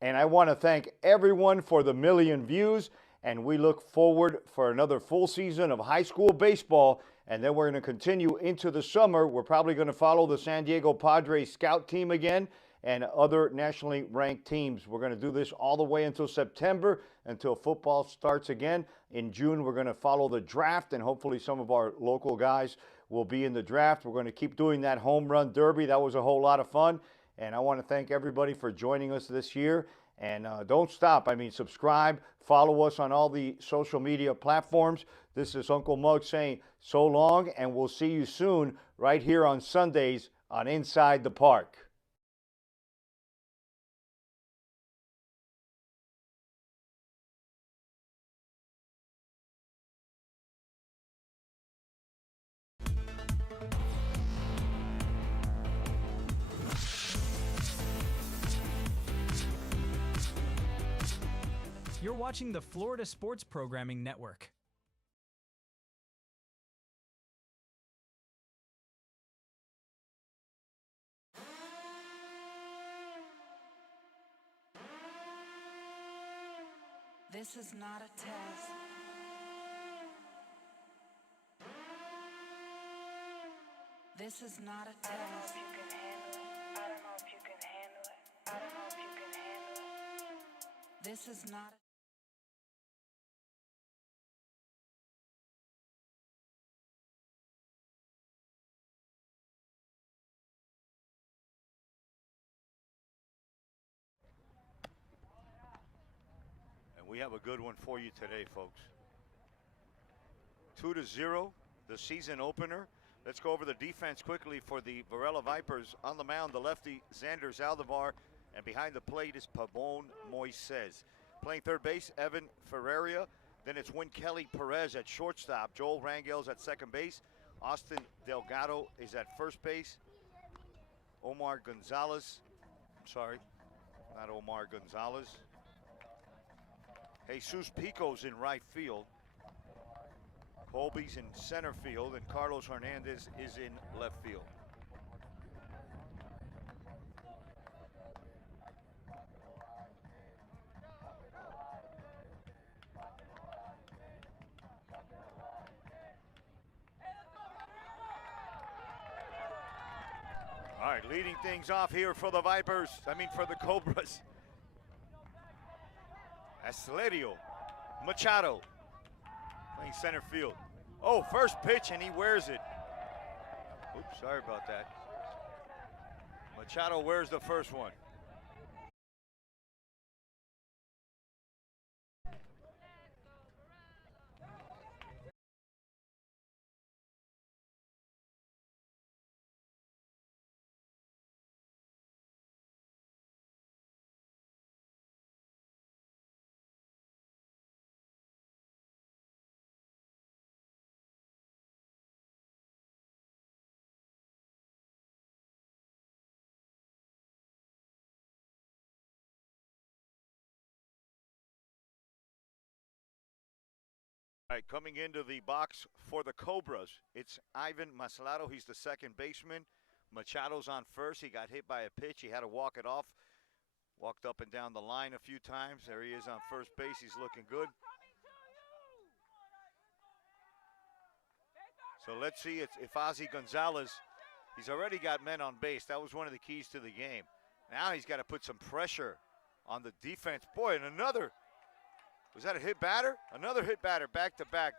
And I want to thank everyone for the million views. And we look forward for another full season of high school baseball. And then we're going to continue into the summer. We're probably going to follow the San Diego Padres scout team again and other nationally ranked teams. We're going to do this all the way until September, until football starts again. In June, we're going to follow the draft, and hopefully some of our local guys will be in the draft. We're going to keep doing that home run derby. That was a whole lot of fun. And I want to thank everybody for joining us this year. And don't stop. I mean, subscribe, follow us on all the social media platforms. This is Uncle Mug saying so long, and we'll see you soon right here on Sundays on Inside the Park. You're watching the Florida Sports Programming Network. This is not a test. This is not a test. I don't know if you can handle it. I don't know if you can handle it. I don't know if you can handle it. This is not a We have a good one for you today, folks. 2-0, the season opener. Let's go over the defense quickly for the Varela Vipers. On the mound, the lefty, Xander Zaldivar, and behind the plate is Pabon Moises. Playing third base, Evan Ferreira. Then it's Win Kelly Perez at shortstop. Joel Rangel's at second base. Austin Delgado is at first base. Omar Gonzalez, sorry, not Omar Gonzalez. Jesus Pico's in right field. Colby's in center field, and Carlos Hernandez is in left field. All right, leading things off here for the Vipers, for the Cobras. Aslerio Machado playing center field. Oh, first pitch, and he wears it. Oops, sorry about that. Machado wears the first one. All right, coming into the box for the Cobras, it's Ivan Maslado. He's the second baseman. Machado's on first. He got hit by a pitch. He had to walk it off. Walked up and down the line a few times. There he is on first base. He's looking good. So let's see if Ozzy Gonzalez, he's already got men on base. That was one of the keys to the game. Now he's got to put some pressure on the defense. Boy, and another. Was that a hit batter? Another hit batter, back to back.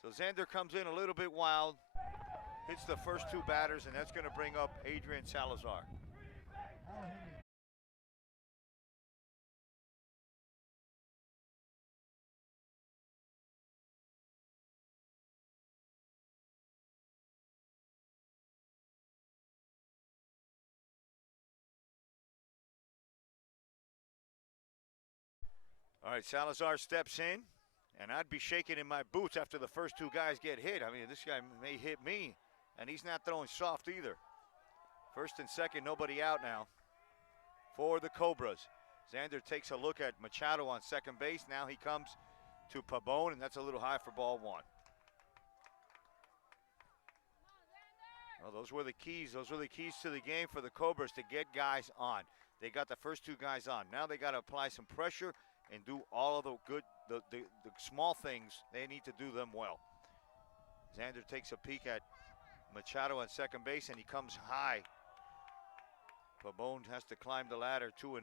So Xander comes in a little bit wild, hits the first two batters, and that's going to bring up Adrian Salazar. All right, Salazar steps in, and I'd be shaking in my boots after the first two guys get hit. This guy may hit me, and he's not throwing soft either. First and second, nobody out now for the Cobras. Xander takes a look at Machado on second base. Now he comes to Pabon, and that's a little high for ball one. Well, those were the keys. Those were the keys to the game for the Cobras to get guys on. They got the first two guys on. Now they got to apply some pressure and do all of the good, the small things. They need to do them well. Xander takes a peek at Machado on second base, and he comes high. Pabon has to climb the ladder, 2-0.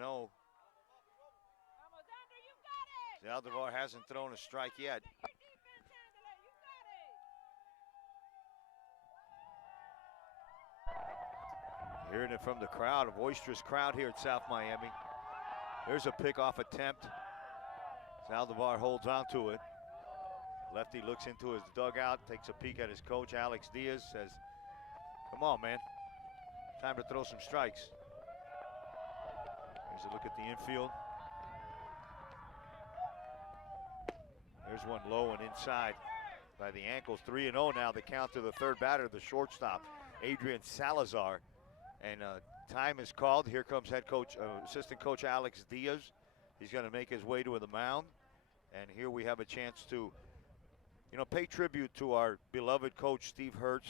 Zaldivar hasn't thrown a strike yet. Hearing it from the crowd, a boisterous crowd here at South Miami. There's a pickoff attempt. Zaldivar holds on to it. Lefty looks into his dugout, takes a peek at his coach, Alex Diaz, says, come on, man. Time to throw some strikes. Here's a look at the infield. There's one low and inside by the ankles. 3-0 now, the count to the third batter, the shortstop, Adrian Salazar. And time is called. Here comes assistant coach Alex Diaz. He's going to make his way to the mound. And here we have a chance to, pay tribute to our beloved coach, Steve Hertz.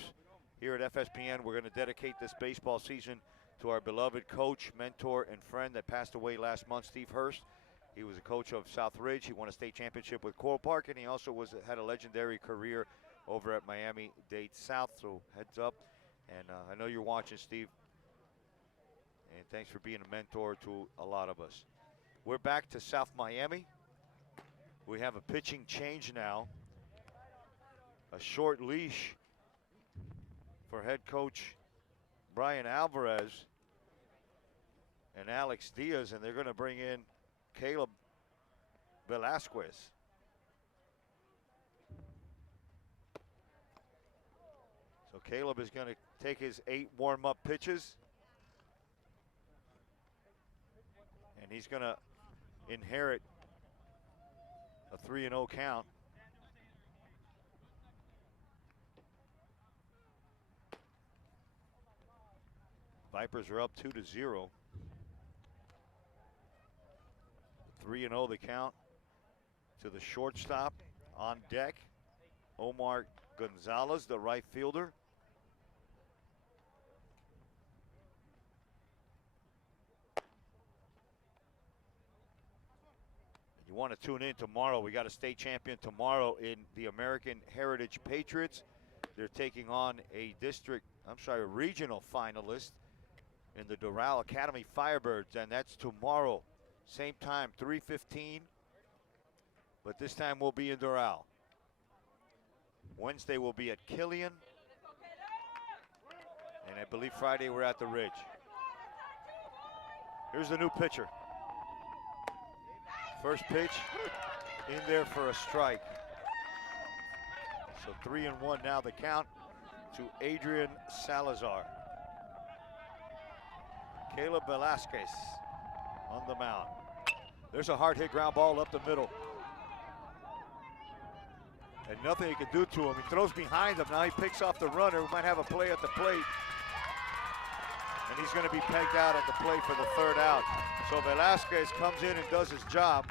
Here at FSPN, we're going to dedicate this baseball season to our beloved coach, mentor, and friend that passed away last month, Steve Hurst. He was a coach of South Ridge. He won a state championship with Coral Park, and he also had a legendary career over at Miami-Dade South. So heads up. And I know you're watching, Steve. And thanks for being a mentor to a lot of us. We're back to South Miami. We have a pitching change now. A short leash for head coach Brian Alvarez and Alex Diaz, and they're going to bring in Caleb Velasquez. So Caleb is going to take his 8 warm-up pitches, and he's going to inherit a 3-0 count. Vipers are up 2-0. 3-0 the count to the shortstop. On deck, Omar Gonzalez, the right fielder. You want to tune in tomorrow. We got a state champion tomorrow in the American Heritage Patriots. They're taking on a regional finalist in the Doral Academy Firebirds, and that's tomorrow. Same time, 3:15, but this time we'll be in Doral. Wednesday we'll be at Killian, and I believe Friday we're at the Ridge. Here's the new pitcher. First pitch, in there for a strike. So 3-1 now the count to Adrian Salazar. Caleb Velasquez on the mound. There's a hard hit ground ball up the middle. And nothing he can do to him. He throws behind him. Now he picks off the runner. We might have a play at the plate. And he's going to be pegged out at the plate for the third out. So Velasquez comes in and does his job.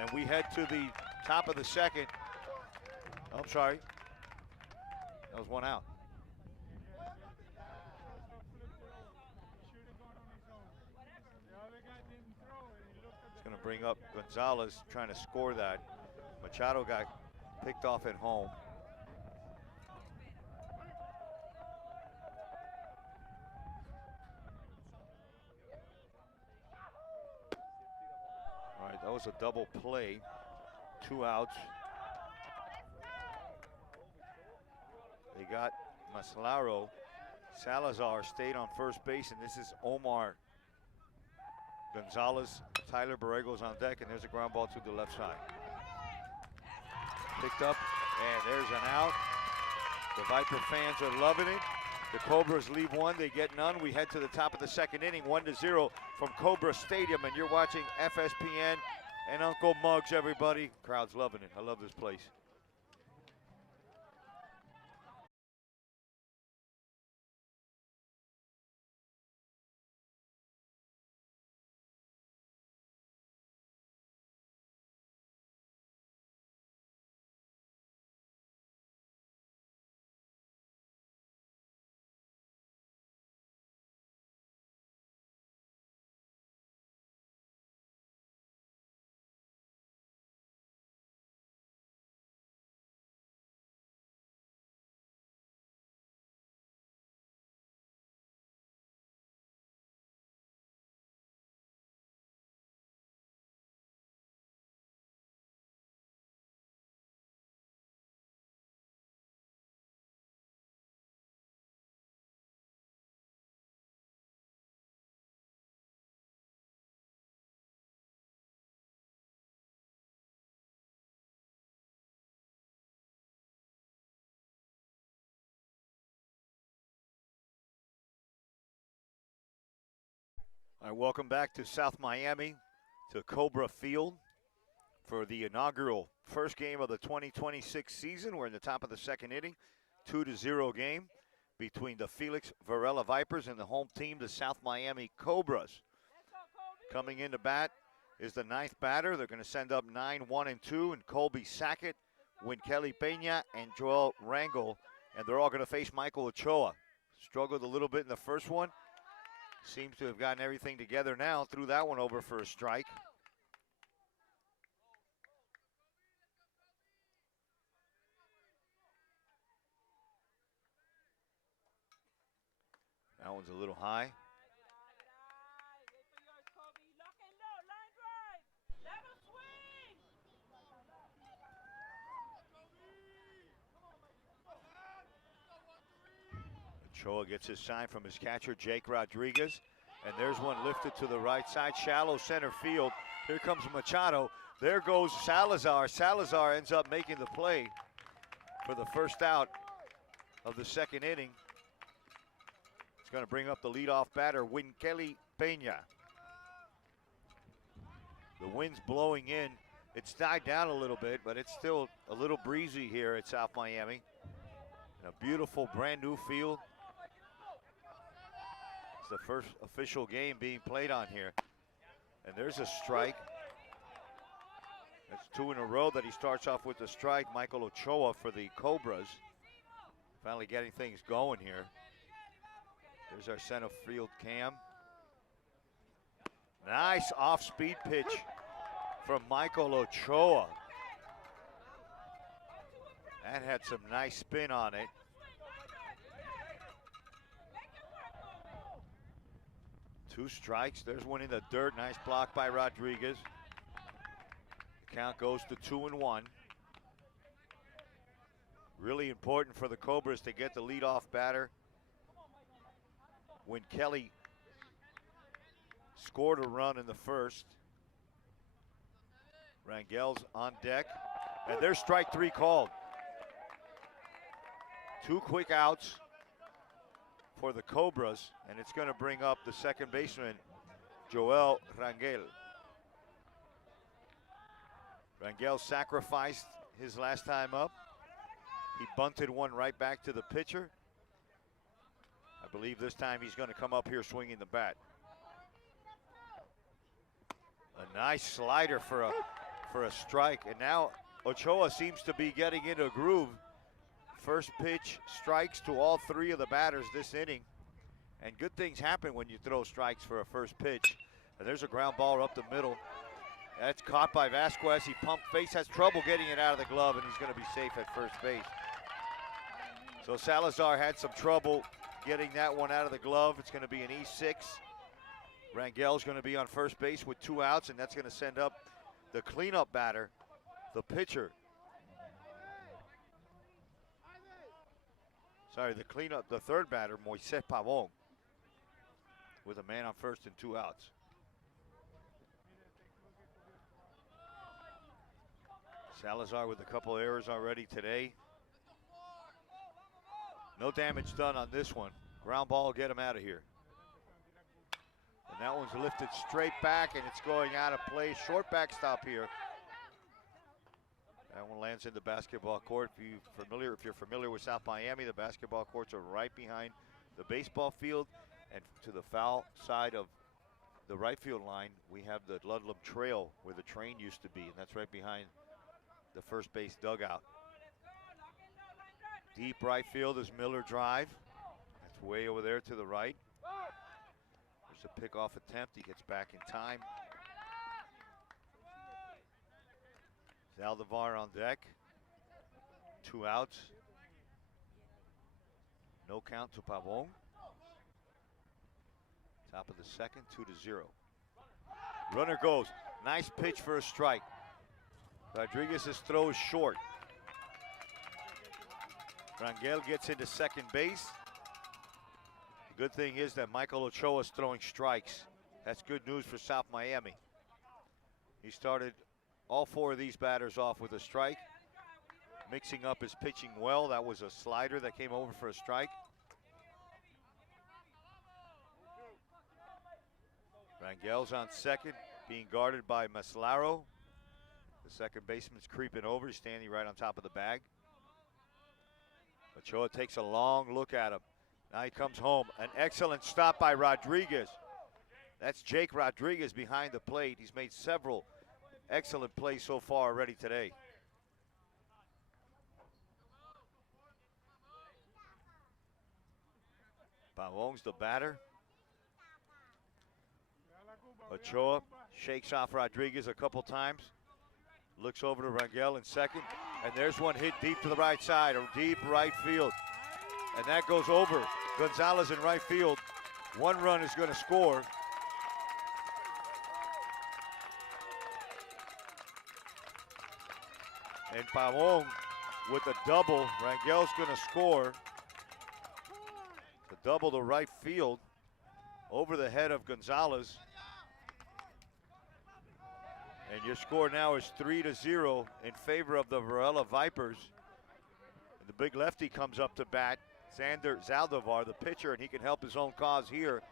And we head to the top of the second. I'm sorry. That was one out. Going to bring up Gonzalez, trying to score that. Machado got picked off at home. All right, that was a double play. 2 outs. They got Maslaro. Salazar stayed on first base, and this is Omar Gonzalez. Tyler Borrego's on deck, and there's a ground ball to the left side. Picked up, and there's an out. The Viper fans are loving it. The Cobras leave one, they get none. We head to the top of the second inning, 1-0 from Cobra Stadium, and you're watching FSPN and Uncle Muggs, everybody. Crowd's loving it. I love this place. All right, welcome back to South Miami, to Cobra Field for the inaugural first game of the 2026 season. We're in the top of the second inning, 2-0 game between the Felix Varela Vipers and the home team, the South Miami Cobras. Coming in to bat is the ninth batter. They're going to send up 9, 1, and 2, and Colby Sackett, Kelly Peña, and Joel Rangel, and they're all going to face Michael Ochoa. Struggled a little bit in the first one. Seems to have gotten everything together now. Threw that one over for a strike. That one's a little high. Ochoa gets his sign from his catcher, Jake Rodriguez. And there's one lifted to the right side, shallow center field. Here comes Machado. There goes Salazar. Salazar ends up making the play for the first out of the second inning. It's going to bring up the leadoff batter, Kelly Peña. The wind's blowing in. It's died down a little bit, but it's still a little breezy here at South Miami. And a beautiful brand new field. It's the first official game being played on here. And there's a strike. That's 2 in a row that he starts off with a strike. Michael Ochoa for the Cobras. Finally getting things going here. There's our center field cam. Nice off-speed pitch from Michael Ochoa. That had some nice spin on it. Two strikes. There's one in the dirt. Nice block by Rodriguez. The count goes to 2-1. Really important for the Cobras to get the leadoff batter. When Kelly scored a run in the first. Rangel's on deck. And there's strike 3 called. 2 quick outs for the Cobras, and it's going to bring up the second baseman, Joel Rangel. Rangel sacrificed his last time up. He bunted one right back to the pitcher. I believe this time he's going to come up here swinging the bat. A nice slider for a strike, and now Ochoa seems to be getting into a groove. First pitch strikes to all 3 of the batters this inning. And good things happen when you throw strikes for a first pitch. And there's a ground ball up the middle. That's caught by Vasquez. He pumped face, has trouble getting it out of the glove, and he's going to be safe at first base. So Salazar had some trouble getting that one out of the glove. It's going to be an E6. Rangel's going to be on first base with 2 outs, and that's going to send up the cleanup batter, the pitcher. Sorry, the third batter, Moises Pavon, with a man on first and 2 outs. Salazar with a couple errors already today. No damage done on this one. Ground ball, get him out of here. And that one's lifted straight back, and it's going out of play. Short backstop here. That one lands in the basketball court. If you're familiar with South Miami, the basketball courts are right behind the baseball field. And to the foul side of the right field line, we have the Ludlam Trail where the train used to be, and that's right behind the first base dugout. Deep right field is Miller Drive. That's way over there to the right. There's a pickoff attempt. He gets back in time. Zaldivar on deck. 2 outs. No count to Pavon. Top of the second, 2-0. Runner goes. Nice pitch for a strike. Rodriguez's throw is short. Rangel gets into second base. The good thing is that Michael Ochoa is throwing strikes. That's good news for South Miami. He started all 4 of these batters off with a strike. Mixing up his pitching well. That was a slider that came over for a strike. Rangel's on second, being guarded by Maslaro. The second baseman's creeping over. He's standing right on top of the bag. Ochoa takes a long look at him. Now he comes home. An excellent stop by Rodriguez. That's Jake Rodriguez behind the plate. He's made several excellent plays so far already today. Pavon's the batter. Ochoa shakes off Rodriguez a couple times. Looks over to Rangel in second. And there's one hit deep to the right side, or deep right field. And that goes over. Gonzalez in right field. One run is going to score. And Pavon with a double. Rangel's going to score. The double to right field over the head of Gonzalez. And your score now is 3-0 in favor of the Varela Vipers. And the big lefty comes up to bat, Xander Zaldivar, the pitcher, and he can help his own cause here.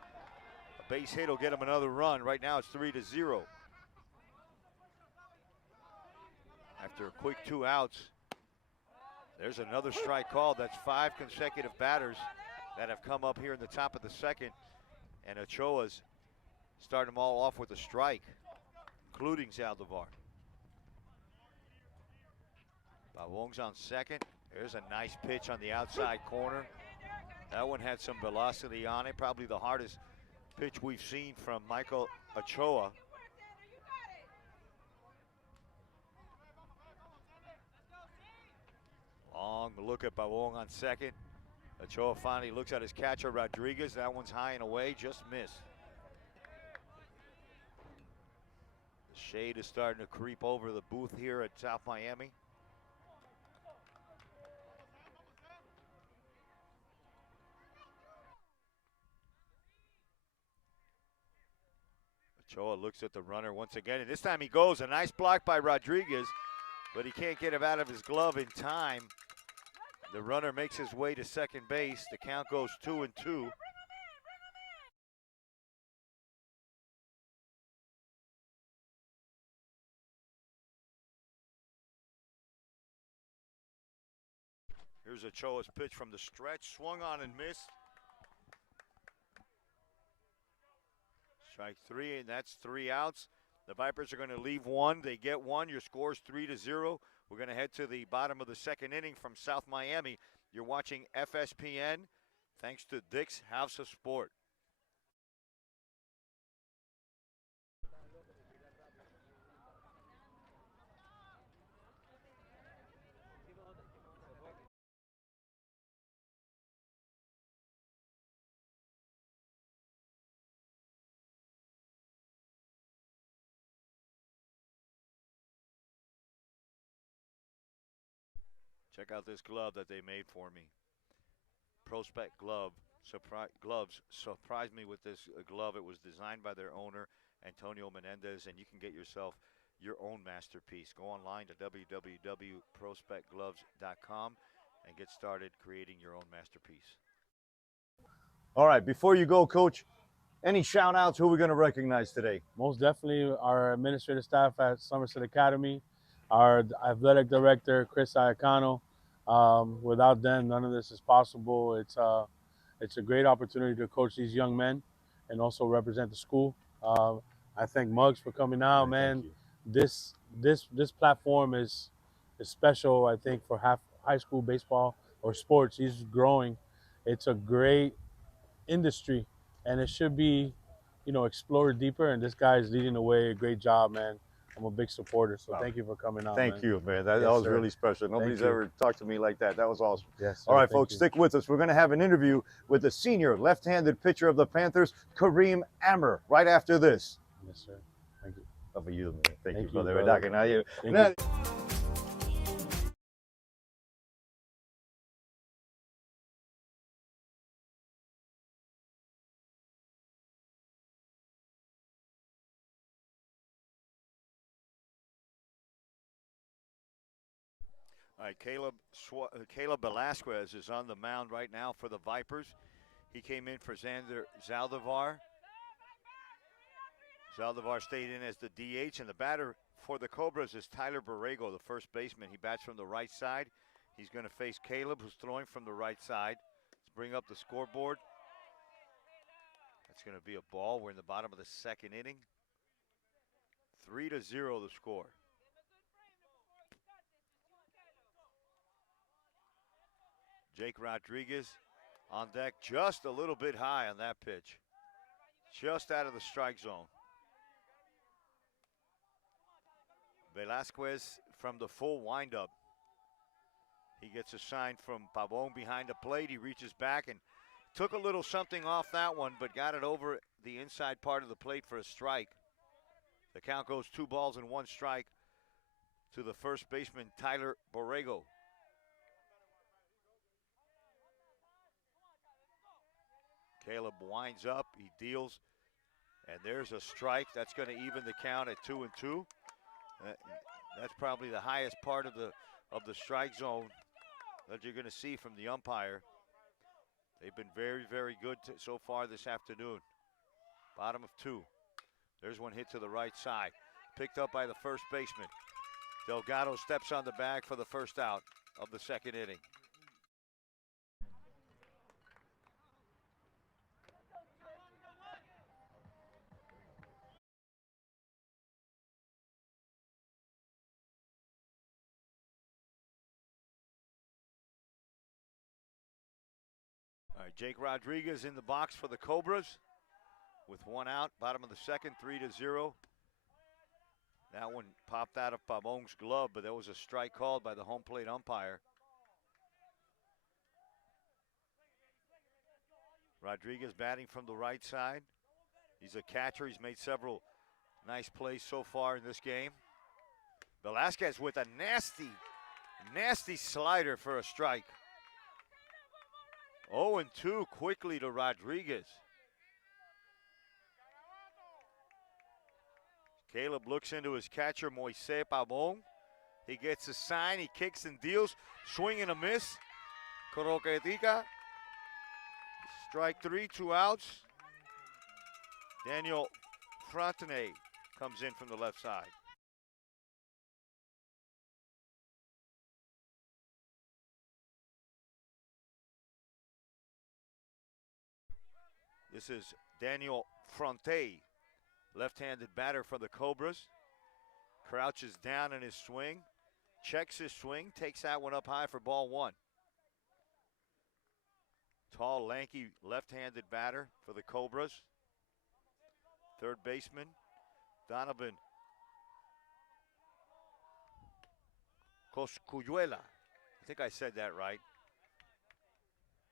A base hit will get him another run. Right now it's 3-0. After a quick 2 outs, there's another strike called. That's 5 consecutive batters that have come up here in the top of the second. And Ochoa's starting them all off with a strike, including Zaldivar. Pavon's on second. There's a nice pitch on the outside corner. That one had some velocity on it. Probably the hardest pitch we've seen from Michael Ochoa. Long look at Pavon on second. Ochoa finally looks at his catcher, Rodriguez. That one's high and away, just missed. The shade is starting to creep over the booth here at South Miami. Ochoa looks at the runner once again, and this time he goes. A nice block by Rodriguez, but he can't get him out of his glove in time. The runner makes his way to second base. The count goes 2-2. Here's Ochoa's pitch from the stretch. Swung on and missed. Strike 3, and that's 3 outs. The Vipers are going to leave one. They get one. Your score's 3-0. We're going to head to the bottom of the second inning from South Miami. You're watching FSPN, thanks to Dick's House of Sport. Check out this glove that they made for me. Prospect glove. Gloves surprised me with this glove. It was designed by their owner, Antonio Menendez, and you can get yourself your own masterpiece. Go online to www.prospectgloves.com and get started creating your own masterpiece. All right, before you go, Coach, any shout outs? Who are we going to recognize today? Most definitely our administrative staff at Somerset Academy, our athletic director, Chris Iacano. Without them, none of this is possible. It's a great opportunity to coach these young men and also represent the school. I thank Muggs for coming out, man. This platform is special, I think, for high school baseball or sports. He's growing. It's a great industry, and it should be, explored deeper. And this guy is leading the way. Great job, man. I'm a big supporter, so thank you for coming out. Thank you, man. That was really special. Nobody's ever talked to me like that. That was awesome. Yes. All right, folks, stick with us. We're going to have an interview with the senior left-handed pitcher of the Panthers, Kareem Ammer, right after this. Yes, sir. Thank you. Love you, man. Thank you, brother. brother. Thank you. All right, Caleb Velasquez is on the mound right now for the Vipers. He came in for Xander Zaldivar. Zaldivar stayed in as the DH, and the batter for the Cobras is Tyler Borrego, the first baseman. He bats from the right side. He's going to face Caleb, who's throwing from the right side. Let's bring up the scoreboard. That's going to be a ball. We're in the bottom of the second inning. 3-0 the score. Jake Rodriguez on deck, just a little bit high on that pitch. Just out of the strike zone. Velasquez from the full windup. He gets a sign from Pavon behind the plate. He reaches back and took a little something off that one, but got it over the inside part of the plate for a strike. The count goes 2-1 strike to the first baseman, Tyler Borrego. Caleb winds up, he deals, and there's a strike. That's going to even the count at 2-2. That's probably the highest part of the strike zone that you're going to see from the umpire. They've been very, very good so far this afternoon. Bottom of 2. There's one hit to the right side. Picked up by the first baseman. Delgado steps on the bag for the first out of the second inning. All right, Jake Rodriguez in the box for the Cobras with one out. Bottom of the second, 3-0. That one popped out of Pavon's glove, but there was a strike called by the home plate umpire. Rodriguez batting from the right side. He's a catcher. He's made several nice plays so far in this game. Velasquez with a nasty, nasty slider for a strike. 0-2 quickly to Rodriguez. Caleb looks into his catcher, Moise Pavon. He gets a sign, he kicks and deals. Swing and a miss. Croquetica. Strike 3, 2 outs. Daniel Frontenay comes in from the left side. This is Daniel Fronte, left-handed batter for the Cobras. Crouches down in his swing, checks his swing, takes that one up high for ball 1. Tall, lanky, left-handed batter for the Cobras. Third baseman, Donovan Cosculluela. I think I said that right.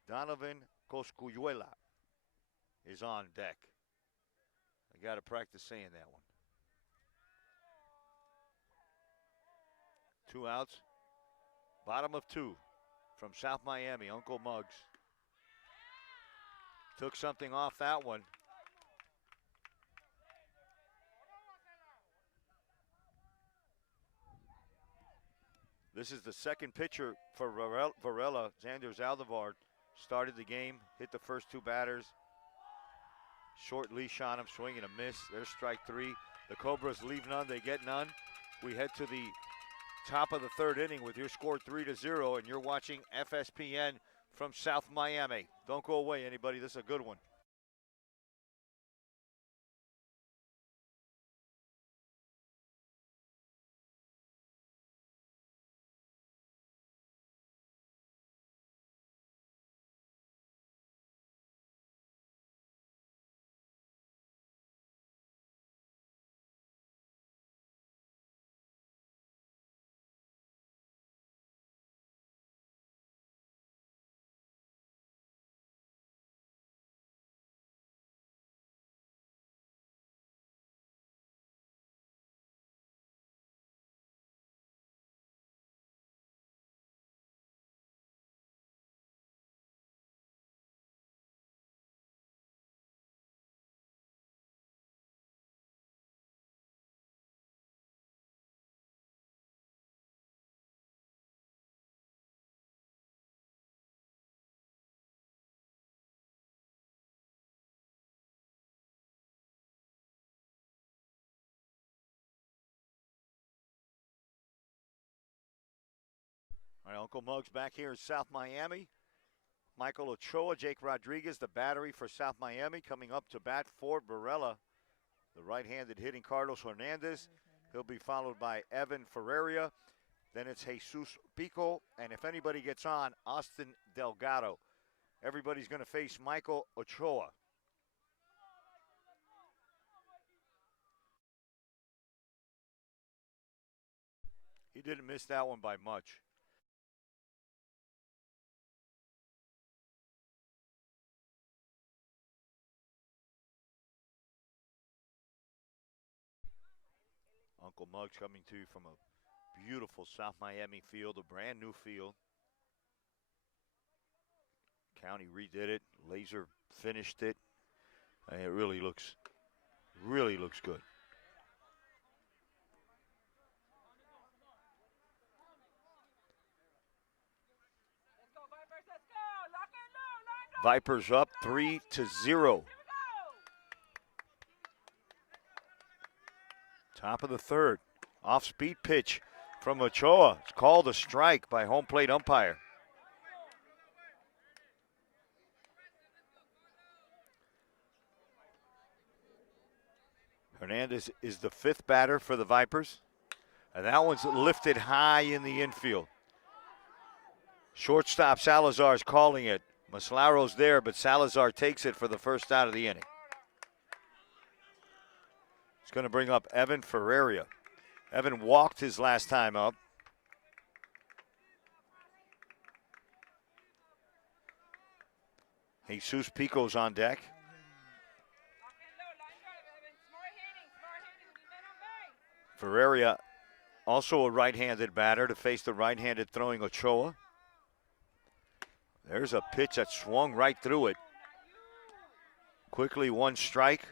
Donovan Cosculluela is on deck. I got to practice saying that one. 2 outs. Bottom of 2 from South Miami, Uncle Muggs. Took something off that one. This is the second pitcher for Varela. Xander Zaldivar started the game, hit the first 2 batters. Short leash on him, swing and a miss. There's strike 3. The Cobras leave none, they get none. We head to the top of the third inning with your score 3-0, and you're watching FSPN from South Miami. Don't go away, anybody. This is a good one. All right, Uncle Muggs back here in South Miami. Michael Ochoa, Jake Rodriguez, the battery for South Miami, coming up to bat for Varela. The right-handed hitting Carlos Hernandez. He'll be followed by Evan Ferreira. Then it's Jesus Pico. And if anybody gets on, Austin Delgado. Everybody's going to face Michael Ochoa. He didn't miss that one by much. Uncle Muggs coming to you from a beautiful South Miami field, a brand new field. County redid it, laser finished it. And it really looks good. Vipers up 3-0. Top of the third. Off-speed pitch from Ochoa. It's called a strike by home plate umpire. Hernandez is the fifth batter for the Vipers. And that one's lifted high in the infield. Shortstop Salazar's calling it. Maslaro's there, but Salazar takes it for the first out of the inning. It's going to bring up Evan Ferreira. Evan walked his last time up. Jesus Pico's on deck. Ferreira, also a right-handed batter, to face the right-handed throwing Ochoa. There's a pitch that swung right through it. Quickly one strike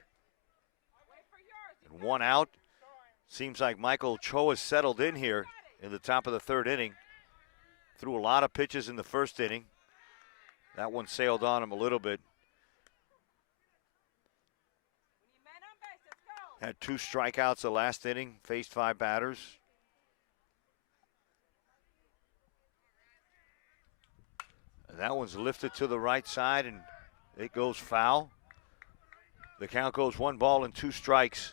and one out. Seems like Michael Ochoa settled in here in the top of the third inning. Threw a lot of pitches in the first inning. That one sailed on him a little bit. Had 2 strikeouts the last inning, faced 5 batters. And that one's lifted to the right side and it goes foul. The count goes 1 ball and 2 strikes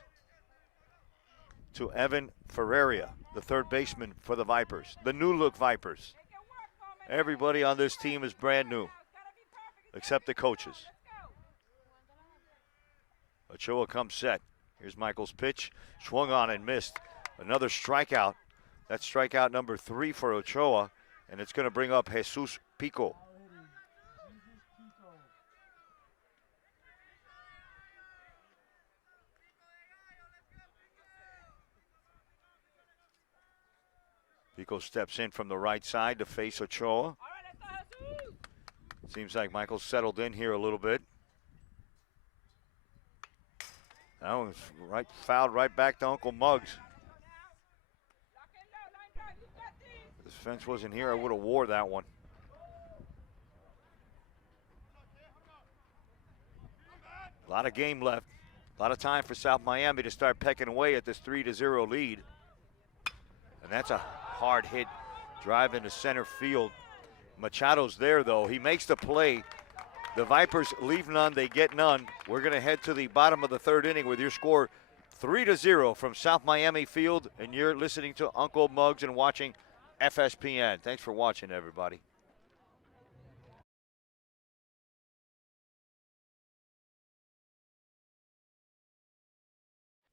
to Evan Ferreira, the third baseman for the Vipers, the new look Vipers. Everybody on this team is brand new, except the coaches. Ochoa comes set. Here's Michael's pitch, swung on and missed. Another strikeout. That's strikeout number 3 for Ochoa, and it's going to bring up Jesus Pico. Pico steps in from the right side to face Ochoa. Seems like Michael's settled in here a little bit. That was fouled right back to Uncle Muggs. If this fence wasn't here, I would have wore that one. A lot of game left. A lot of time for South Miami to start pecking away at this 3-0 lead. And that's a hard hit drive into center field. Machado's there, though. He makes the play. The Vipers leave none, they get none. We're going to head to the bottom of the third inning with your score 3-0 from South Miami Field, and you're listening to Uncle Muggs and watching FSPN. Thanks for watching, everybody.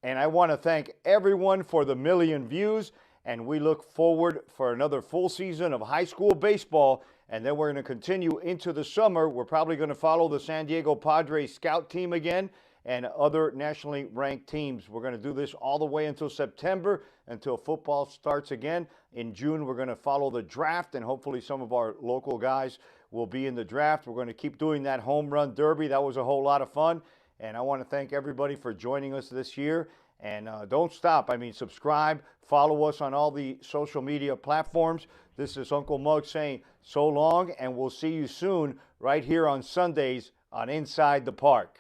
And I want to thank everyone for the 1 million views, and we look forward for another full season of high school baseball. And then we're going to continue into the summer. We're probably going to follow the San Diego Padres scout team again and other nationally ranked teams. We're going to do this all the way until September, until football starts again. In June, we're going to follow the draft, and hopefully some of our local guys will be in the draft. We're going to keep doing that home run derby. That was a whole lot of fun. And I want to thank everybody for joining us this year. And don't stop. I mean, subscribe, follow us on all the social media platforms. This is Uncle Muggs saying so long, and we'll see you soon right here on Sundays on Inside the Park.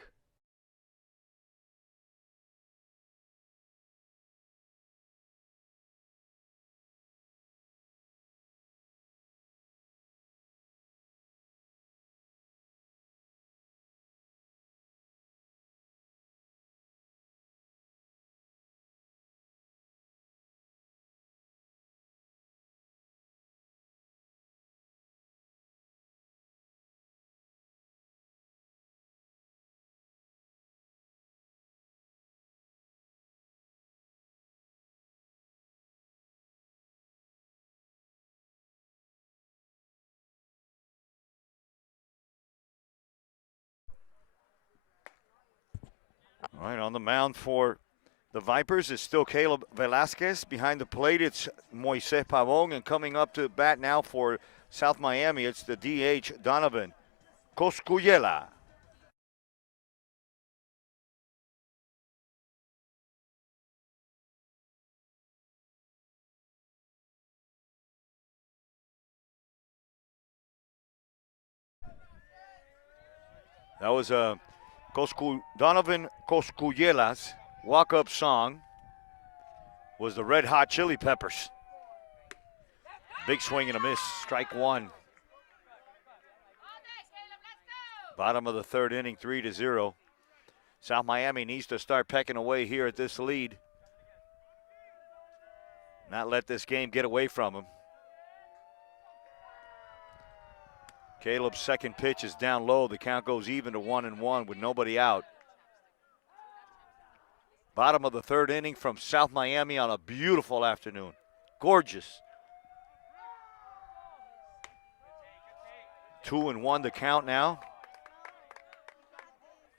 All right, on the mound for the Vipers is still Caleb Velasquez. Behind the plate, it's Moises Pavon. And coming up to bat now for South Miami, it's the DH, Donovan Cosculluela. That was Donovan Cosculluela's walk-up song was the Red Hot Chili Peppers. Big swing and a miss, strike one. Bottom of the third inning, 3-0. South Miami needs to start pecking away here at this lead. Not let this game get away from them. Caleb's second pitch is down low. The count goes even to 1-1 with nobody out. Bottom of the third inning from South Miami on a beautiful afternoon. Gorgeous. 2-1 the count now.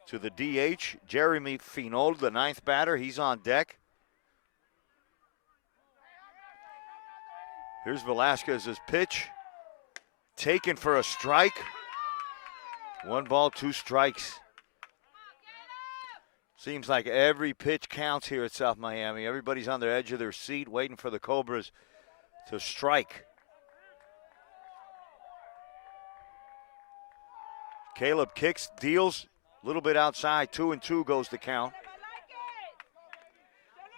To the DH, Jeremy Finol, the ninth batter. He's on deck. Here's Velasquez's pitch. Taken for a strike. 1 ball, 2 strikes. Seems like every pitch counts here at South Miami. Everybody's on the edge of their seat waiting for the Cobras to strike. Caleb kicks, deals, a little bit outside. 2-2 goes the count.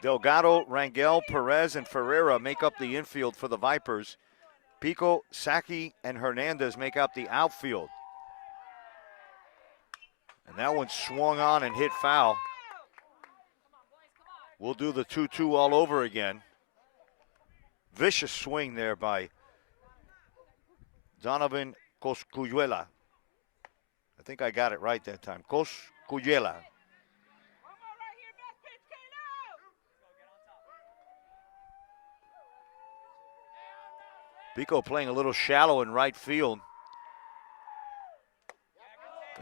Delgado, Rangel, Perez, and Ferreira make up the infield for the Vipers. Pico, Saki, and Hernandez make up the outfield. And that one swung on and hit foul. We'll do the 2-2 all over again. Vicious swing there by Donovan Cosculluela. I think I got it right that time. Cosculluela. Pico playing a little shallow in right field.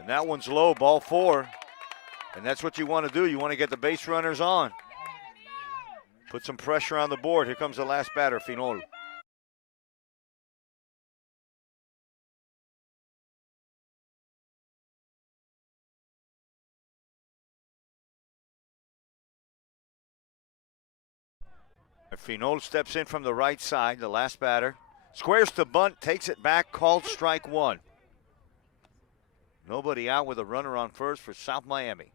And that one's low, ball 4. And that's what you want to do. You want to get the base runners on. Put some pressure on the board. Here comes the last batter, Finol. Finol steps in from the right side, the last batter. Squares to bunt, takes it back, called strike 1. Nobody out with a runner on first for South Miami.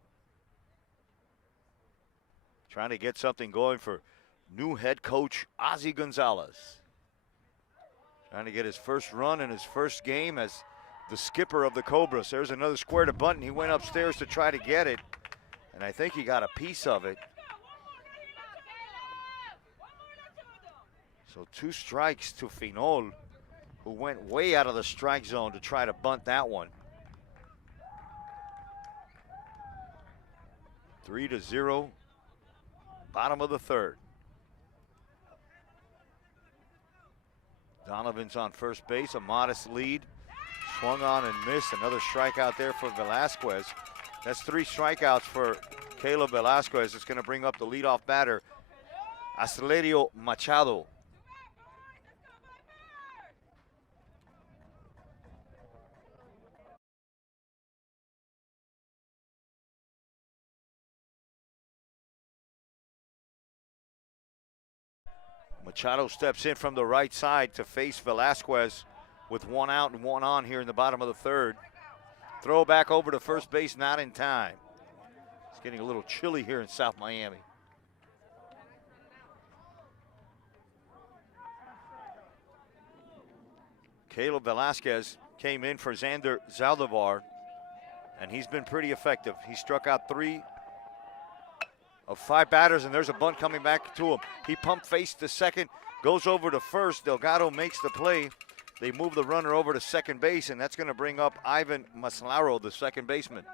Trying to get something going for new head coach Ozzie Gonzalez. Trying to get his first run in his first game as the skipper of the Cobras. There's another square to bunt, and he went upstairs to try to get it. And I think he got a piece of it. So 2 strikes to Finol, who went way out of the strike zone to try to bunt that one. 3-0, bottom of the third. Donovan's on first base, a modest lead. Swung on and missed. Another strikeout there for Velasquez. That's 3 strikeouts for Caleb Velasquez. It's going to bring up the leadoff batter, Acelerio Machado. Machado steps in from the right side to face Velasquez with 1 out and 1 on here in the bottom of the third. Throw back over to first base, not in time. It's getting a little chilly here in South Miami. Caleb Velasquez came in for Xander Zaldivar, and he's been pretty effective. He struck out 3 of 5 batters, and there's a bunt coming back to him. He pump faked to second, goes over to first. Delgado makes the play. They move the runner over to second base, and that's going to bring up Ivan Maslaro, the second baseman.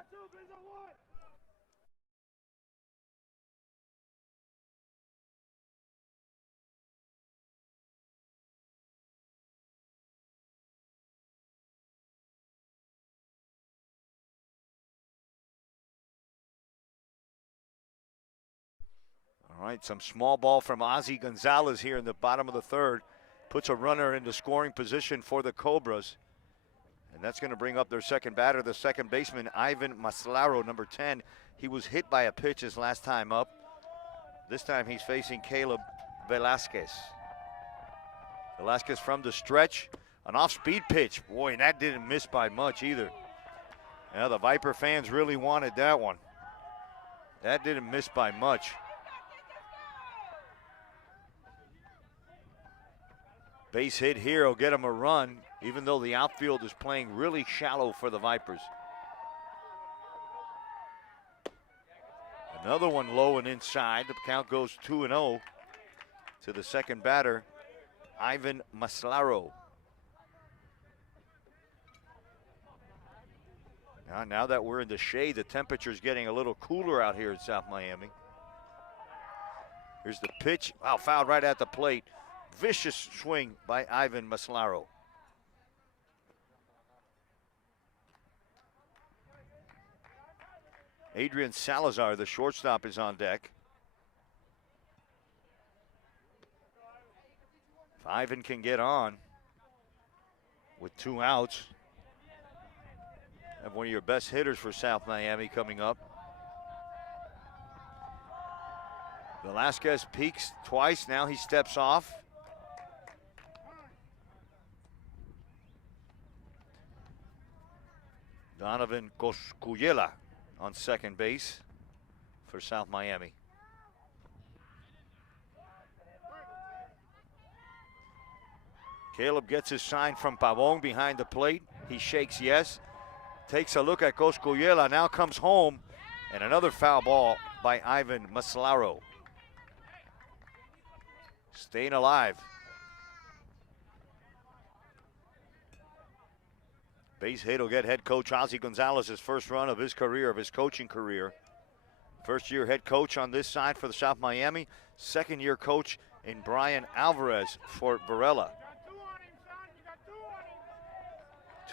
right, some small ball from Ozzy Gonzalez here in the bottom of the third. Puts a runner into scoring position for the Cobras. And that's going to bring up their second batter, the second baseman, Ivan Maslaro, number 10. He was hit by a pitch his last time up. This time he's facing Caleb Velasquez. Velasquez from the stretch, an off-speed pitch. Boy, and that didn't miss by much either. Now the Viper fans really wanted that one. That didn't miss by much. Base hit here will get him a run, even though the outfield is playing really shallow for the Vipers. Another one low and inside. The count goes 2-0 to the second batter, Ivan Maslaro. Now that we're in the shade, the temperature's getting a little cooler out here in South Miami. Here's the pitch. Wow, fouled right at the plate. Vicious swing by Ivan Maslaro. Adrian Salazar, the shortstop, is on deck. If Ivan can get on with 2 outs, have one of your best hitters for South Miami coming up. Velasquez peaks twice, now he steps off. Donovan Cosculluela on second base for South Miami. Caleb gets his sign from Pavon behind the plate. He shakes yes. Takes a look at Cosculluela, now comes home, and another foul ball by Ivan Maslaro. Staying alive. Base hit will get head coach Ozzy Gonzalez his first run of his career, of his coaching career. First year head coach on this side for the South Miami. Second year coach in Brian Alvarez for Varela.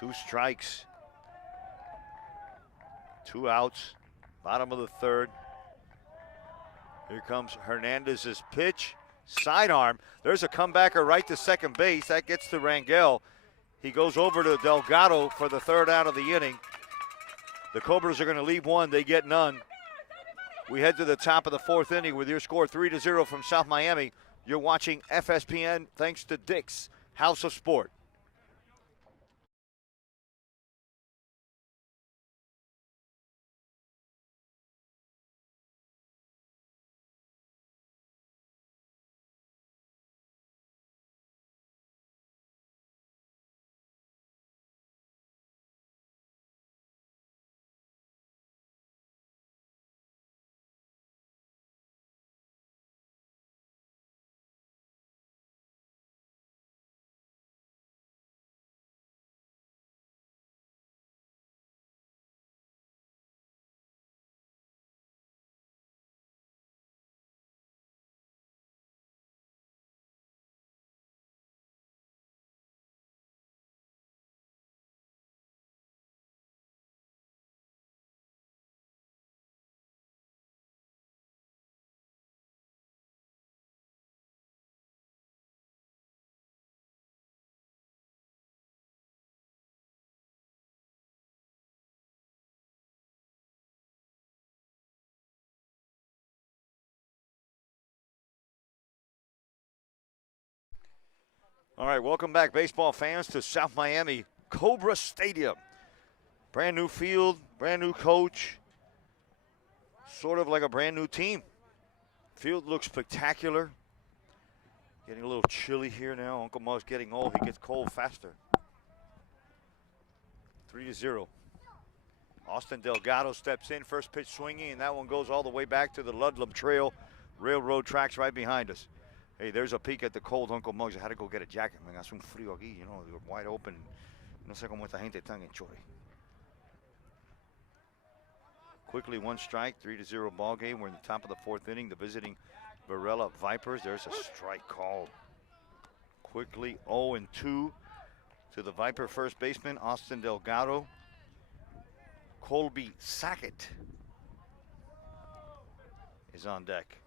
2 strikes. 2 outs. Bottom of the third. Here comes Hernandez's pitch. Sidearm. There's a comebacker right to second base. That gets to Rangel. He goes over to Delgado for the third out of the inning. The Cobras are going to leave one. They get none. We head to the top of the fourth inning with your score 3-0 from South Miami. You're watching FSPN thanks to Dick's House of Sport. All right, welcome back, baseball fans, to South Miami Cobra Stadium. Brand new field, brand new coach, sort of like a brand new team. Field looks spectacular. Getting a little chilly here now. Uncle Mo's getting old. He gets cold faster. 3-0. Austin Delgado steps in, first pitch swinging, and that one goes all the way back to the Ludlam Trail. Railroad tracks right behind us. Hey, there's a peek at the cold Uncle Muggs. I had to go get a jacket, man. Hace un frío aquí, you know, they're wide open. No sé cómo esta gente tan en chore. Quickly, 1 strike, 3-0 ball game. We're in the top of the fourth inning. The visiting Varela Vipers. There's a strike called. Quickly, 0-2 to the Viper first baseman, Austin Delgado. Colby Sackett is on deck.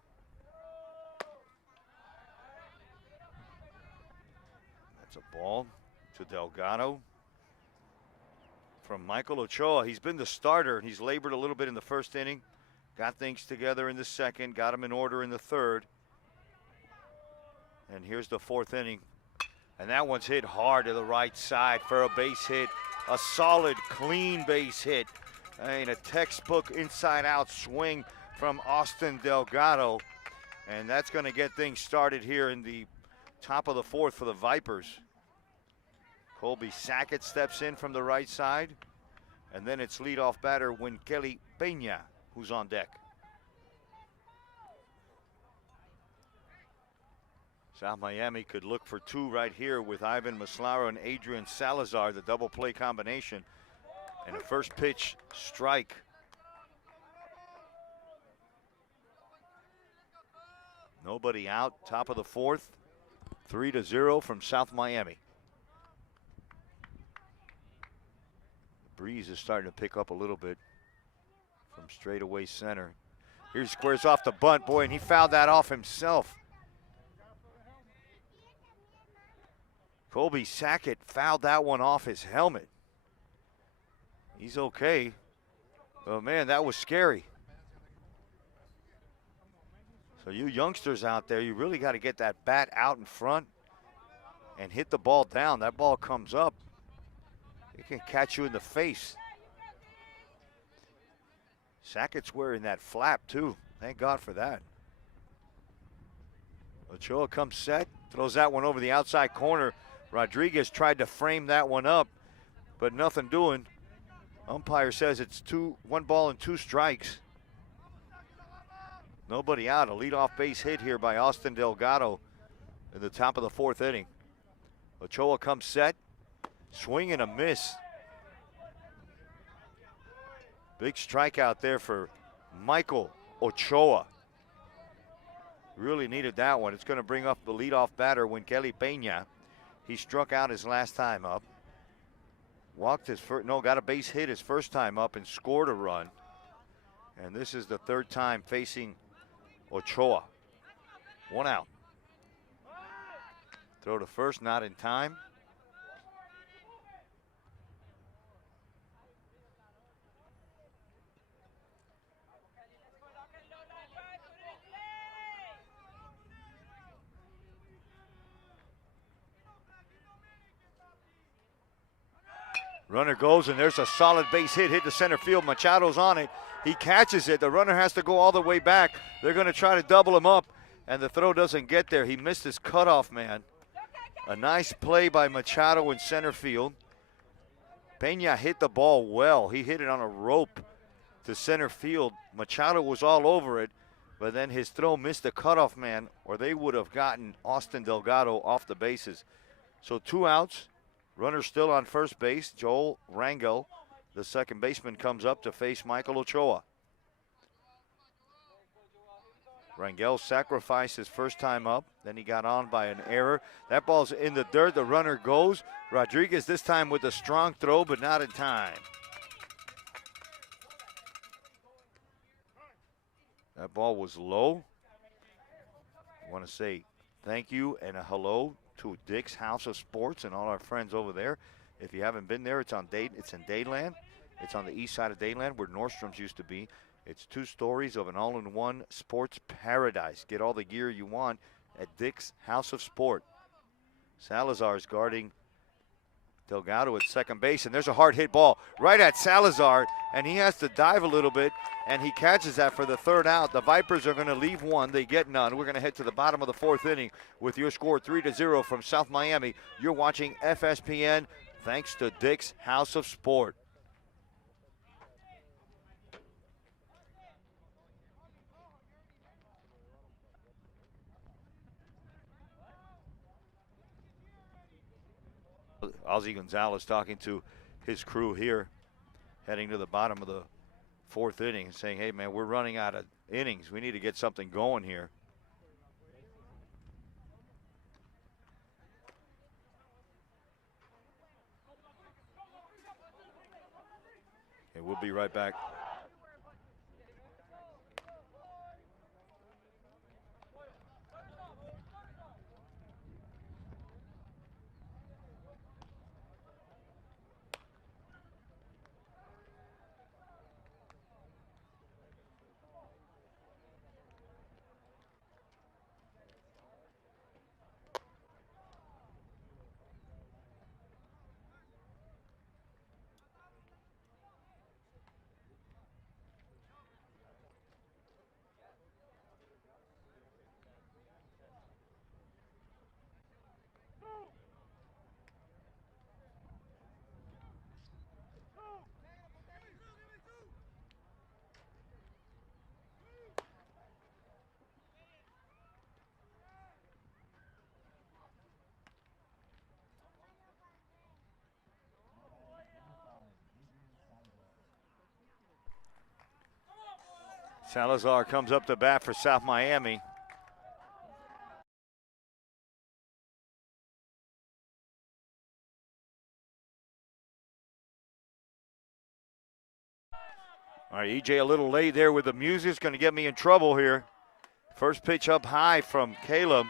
It's a ball to Delgado from Michael Ochoa. He's been the starter. He's labored a little bit in the first inning. Got things together in the second. Got him in order in the third. And here's the fourth inning. And that one's hit hard to the right side for a base hit. A solid, clean base hit. I mean, a textbook inside-out swing from Austin Delgado. And that's going to get things started here in the top of the fourth for the Vipers. Colby Sackett steps in from the right side. And then it's leadoff batter Kelly Peña, who's on deck. South Miami could look for two right here with Ivan Maslaro and Adrian Salazar, the double play combination. And a first pitch strike. Nobody out, top of the fourth. 3-0 from South Miami. The breeze is starting to pick up a little bit from straightaway center. Here he squares off the bunt, boy, and he fouled that off himself. Colby Sackett fouled that one off his helmet. He's okay. Oh man, that was scary. So you youngsters out there, you really got to get that bat out in front and hit the ball down. That ball comes up, it can catch you in the face. Sackett's wearing that flap too. Thank God for that. Ochoa comes set, throws that one over the outside corner. Rodriguez tried to frame that one up, but nothing doing. Umpire says it's 1 ball and 2 strikes. Nobody out. A leadoff base hit here by Austin Delgado in the top of the fourth inning. Ochoa comes set, swing and a miss. Big strikeout there for Michael Ochoa. Really needed that one. It's going to bring up the leadoff batter Kelly Peña. He struck out his last time up. Walked his first, no, got a base hit his first time up and scored a run. And this is the third time facing Ochoa. 1 out. Throw to first, not in time. Runner goes, and there's a solid base hit to center field. Machado's on it. He catches it. The runner has to go all the way back. They're going to try to double him up, and the throw doesn't get there. He missed his cutoff man. A nice play by Machado in center field. Peña hit the ball well. He hit it on a rope to center field. Machado was all over it, but then his throw missed the cutoff man, or they would have gotten Austin Delgado off the bases. So 2 outs. Runner still on first base. Joel Rangel, the second baseman, comes up to face Michael Ochoa. Rangel sacrificed his first time up. Then he got on by an error. That ball's in the dirt. The runner goes. Rodriguez this time with a strong throw, but not in time. That ball was low. I want to say thank you and a hello to Dick's House of Sports and all our friends over there. If you haven't been there, it's in Dayland. It's on the east side of Dayland where Nordstrom's used to be. It's 2 stories of an all-in-one sports paradise. Get all the gear you want at Dick's House of Sport. Salazar is guarding Delgado at second base, and there's a hard hit ball right at Salazar, and he has to dive a little bit, and he catches that for the 3rd out. The Vipers are going to leave 1. They get none. We're going to head to the bottom of the 4th inning with your score 3-0 from South Miami. You're watching FSPN thanks to Dick's House of Sport. Ozzie Gonzalez talking to his crew here, heading to the bottom of the 4th inning, saying, hey, man, we're running out of innings. We need to get something going here. And we'll be right back. Salazar comes up to bat for South Miami. All right, EJ a little late there with the music. It's going to get me in trouble here. First pitch up high from Caleb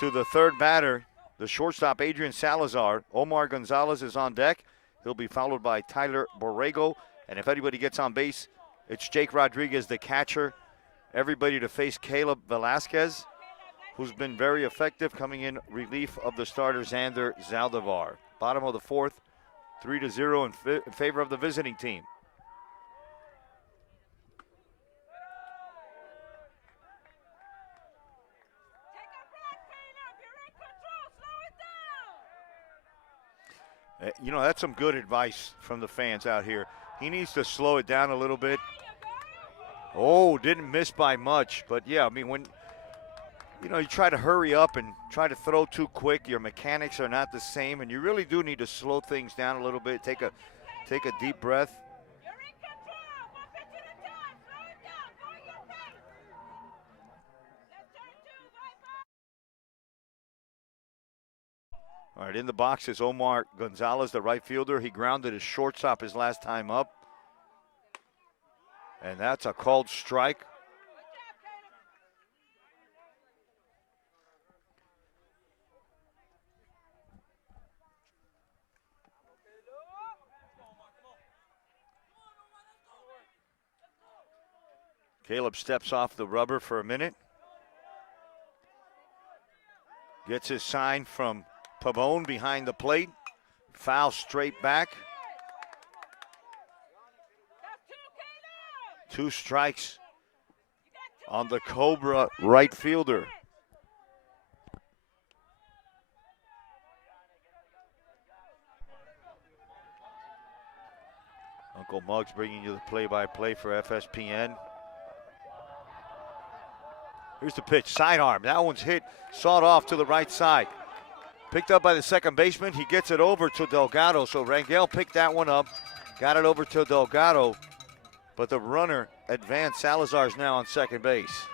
to the third batter, the shortstop Adrian Salazar. Omar Gonzalez is on deck. He'll be followed by Tyler Borrego. And if anybody gets on base, it's Jake Rodriguez, the catcher. Everybody to face Caleb Velasquez, who's been very effective coming in relief of the starter Xander Zaldivar. Bottom of the fourth, 3-0 in favor of the visiting team. You know, that's some good advice from the fans out here. He needs to slow it down a little bit. Oh, didn't miss by much. But, yeah, I mean, when, you know, you try to hurry up and try to throw too quick, your mechanics are not the same, and you really do need to slow things down a little bit. Take a deep breath. All right, in the box is Omar Gonzalez, the right fielder. He grounded his shortstop his last time up. And that's a called strike. Caleb steps off the rubber for a minute. Gets his sign from Pavone behind the plate. Foul straight back. 2 strikes on the Cobra right fielder. Uncle Muggs bringing you the play-by-play for FSPN. Here's the pitch, sidearm. That one's hit, sawed off to the right side. Picked up by the second baseman. He gets it over to Delgado. So Rangel picked that one up, got it over to Delgado. But the runner advanced. Salazar's now on second base.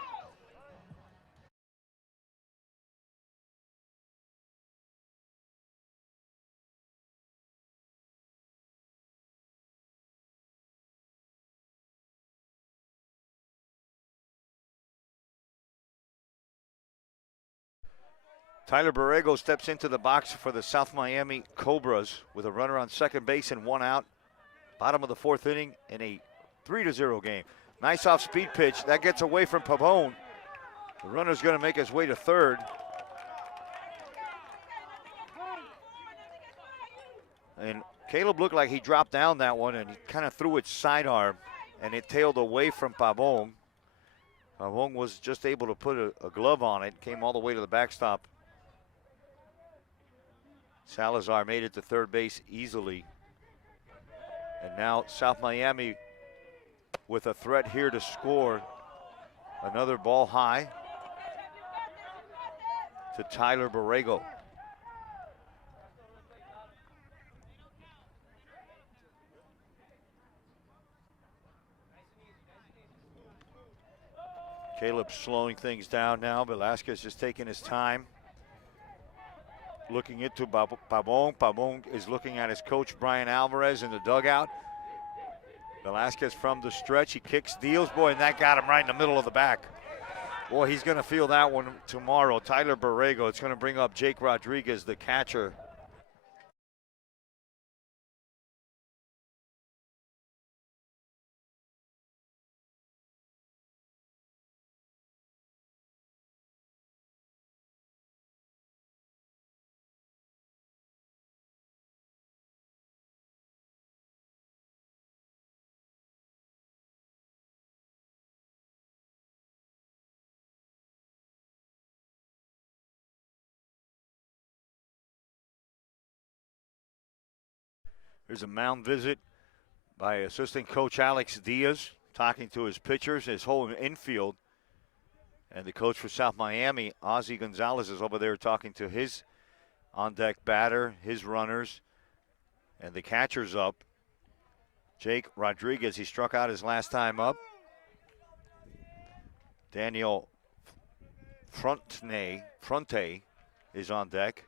Tyler Borrego steps into the box for the South Miami Cobras with a runner on second base and 1 out. Bottom of the fourth inning in a 3-0 game. Nice off-speed pitch. That gets away from Pavone. The runner's going to make his way to third. And Caleb looked like he dropped down that one, and he kind of threw it sidearm, and it tailed away from Pavone. Pavone was just able to put a glove on it, came all the way to the backstop. Salazar made it to third base easily. And now South Miami with a threat here to score. Another ball high to Tyler Borrego. Caleb slowing things down now. Velasquez just taking his time. Looking into Pavone. Pavone is looking at his coach, Brian Alvarez, in the dugout. Velasquez from the stretch. He kicks, deals, boy, and that got him right in the middle of the back. Boy, he's going to feel that one tomorrow. Tyler Borrego. It's going to bring up Jake Rodriguez, the catcher. Here's a mound visit by assistant coach Alex Diaz, talking to his pitchers, his whole infield. And the coach for South Miami, Ozzie Gonzalez, is over there talking to his on-deck batter, his runners, and the catcher's up. Jake Rodriguez, he struck out his last time up. Daniel Fronte is on deck.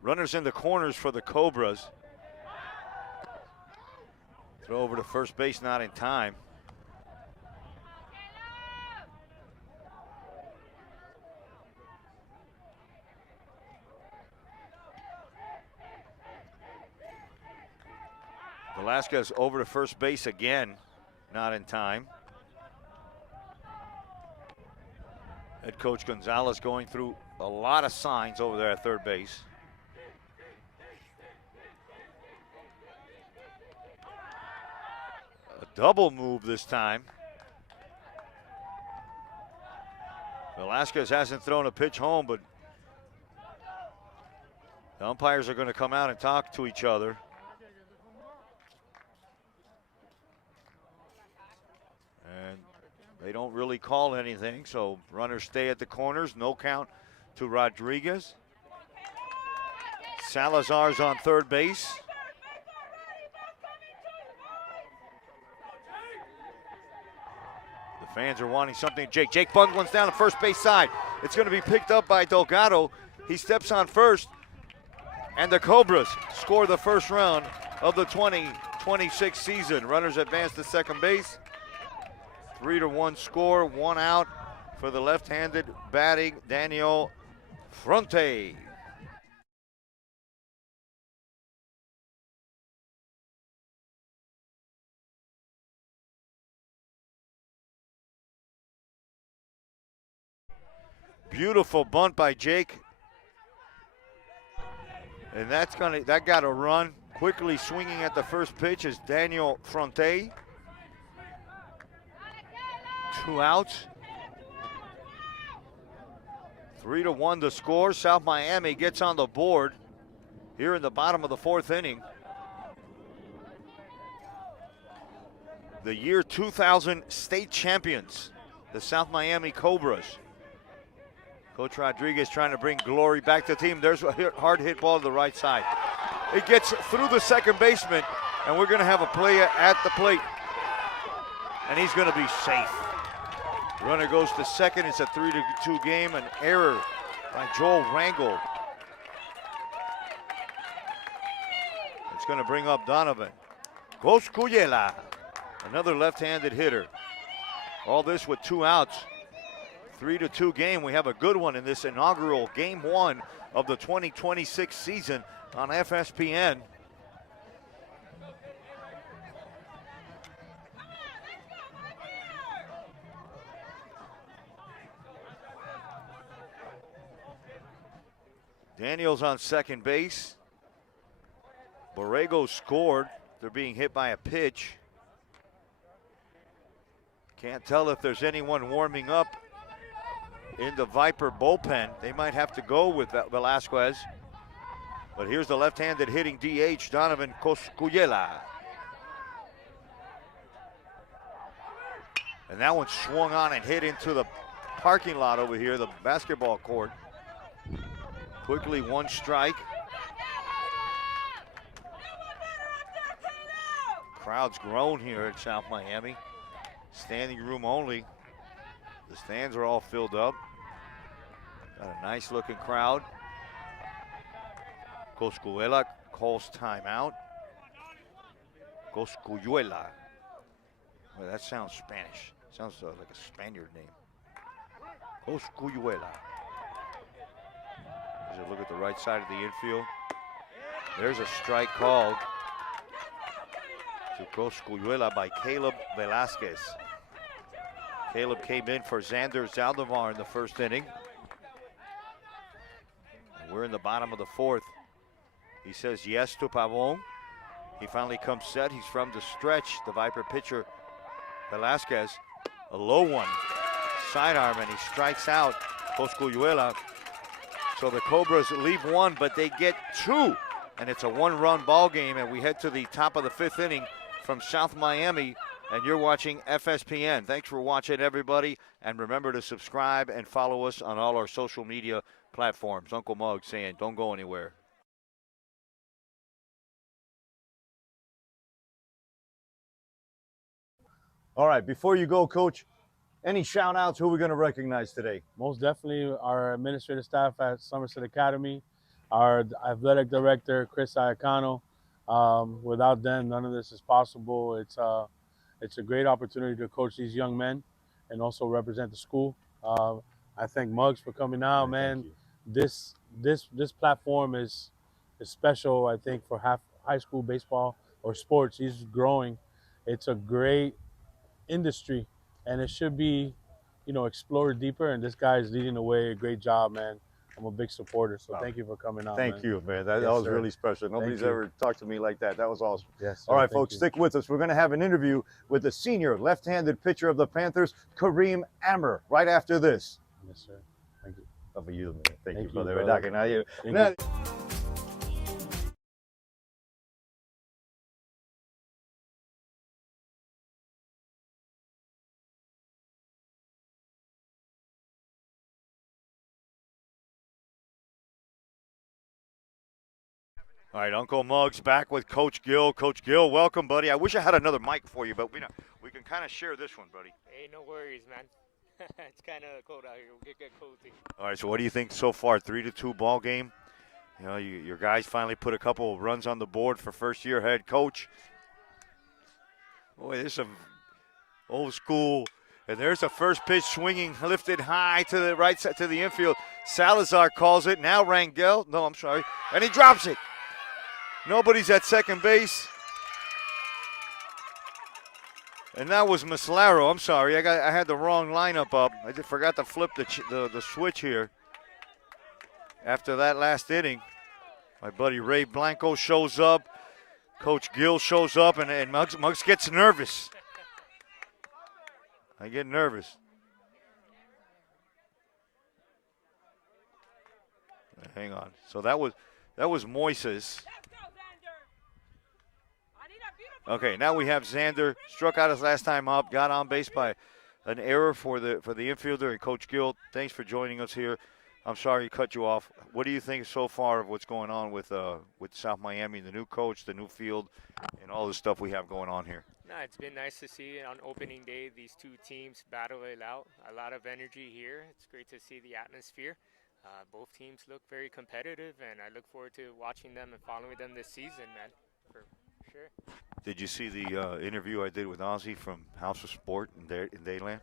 Runners in the corners for the Cobras. Throw over to first base, not in time. Velasquez over to first base again, not in time. Head coach Gonzalez going through a lot of signs over there at third base. A double move this time. Velasquez hasn't thrown a pitch home, but the umpires are going to come out and talk to each other. And they don't really call anything, so runners stay at the corners. No count to Rodriguez. Salazar's on third base. The fans are wanting something. Jake bunts one down the first base side. It's going to be picked up by Delgado. He steps on first, and the Cobras score the first run of the 2026 season. Runners advance to second base. 3-1 score, 1 out for the left-handed batting Daniel Fronte. Beautiful bunt by Jake. And that got a run. Quickly swinging at the first pitch is Daniel Fronte. 2 outs. 3-1 the score. South Miami gets on the board here in the bottom of the 4th inning. The year 2000 state champions, the South Miami Cobras. Coach Rodriguez trying to bring glory back to the team. There's a hard hit ball to the right side. It gets through the second baseman, and we're going to have a play at the plate. And he's going to be safe. Runner goes to second. It's a 3-2 game. An error by Joel Rangel. It's going to bring up Donovan. Cosculluela, another left-handed hitter. All this with 2 outs. 3-2 game. We have a good one in this inaugural game 1 of the 2026 season on FSPN. Daniels on second base. Borrego scored. They're being hit by a pitch. Can't tell if there's anyone warming up in the Viper bullpen. They might have to go with Velasquez. But here's the left-handed hitting DH, Donovan Cosculluela. And that one swung on and hit into the parking lot over here, the basketball court. Quickly 1 strike. Crowd's grown here at South Miami. Standing room only. The stands are all filled up. Got a nice looking crowd. Cosculluela calls timeout. Cosculluela. Well, that sounds Spanish. Sounds like a Spaniard name. Cosculluela. As you look at the right side of the infield. There's a strike called to Cosculluela by Caleb Velasquez. Caleb came in for Xander Zaldivar in the first inning. And we're in the bottom of the 4th. He says yes to Pavon. He finally comes set. He's from the stretch. The Viper pitcher, Velasquez, a low one. Sidearm, and he strikes out Cosculluela. So the Cobras leave 1, but they get 2. And it's a 1-run ball game, and we head to the top of the 5th inning from South Miami and you're watching FSPN. Thanks for watching, everybody, and remember to subscribe and follow us on all our social media platforms. Uncle Mug saying, don't go anywhere. All right, before you go, Coach, any shout-outs? Who are we going to recognize today? Most definitely our administrative staff at Somerset Academy, our athletic director, Chris Iacano. Without them, none of this is possible. It's a great opportunity to coach these young men and also represent the school. I thank Muggs for coming out, man. This platform is special, I think, for high school baseball or sports. He's growing. It's a great industry, and it should be, explored deeper. And this guy is leading the way. Great job, man. I'm a big supporter, so thank you for coming out. Thank you, man. That was really special. Nobody's ever talked to me like that. That was awesome. Yes, sir. All right, folks, stick with us. We're going to have an interview with the senior left-handed pitcher of the Panthers, Kareem Ammer, right after this. Yes, sir. Thank you. Over you, man. Thank you, brother. brother. Thank you. All right, Uncle Muggs back with Coach Gill. Coach Gill, welcome, buddy. I wish I had another mic for you, but we can kind of share this one, buddy. Hey, no worries, man. It's kind of cold out here. We'll get cozy. All right, so what do you think so far? 3-2 ball game. You know, your guys finally put a couple of runs on the board for first-year head coach. Boy, there's some old school. And there's a first pitch swinging, lifted high to the right side, to the infield. Salazar calls it. Now Rangel. No, I'm sorry. And he drops it. Nobody's at second base. And that was Maslaro. I'm sorry. I had the wrong lineup up. I just forgot to flip the switch here. After that last inning, my buddy Ray Blanco shows up. Coach Gill shows up, and Muggs gets nervous. I get nervous. Hang on. So that was Moises. Okay, now we have Xander, struck out his last time up, got on base by an error for the infielder. And Coach Gill, thanks for joining us here. I'm sorry he cut you off. What do you think so far of what's going on with South Miami, the new coach, the new field, and all the stuff we have going on here? No, it's been nice to see on opening day these two teams battle it out. A lot of energy here. It's great to see the atmosphere. Both teams look very competitive, and I look forward to watching them and following them this season, man, for sure. Did you see the interview I did with Ozzy from House of Sport in Dayland?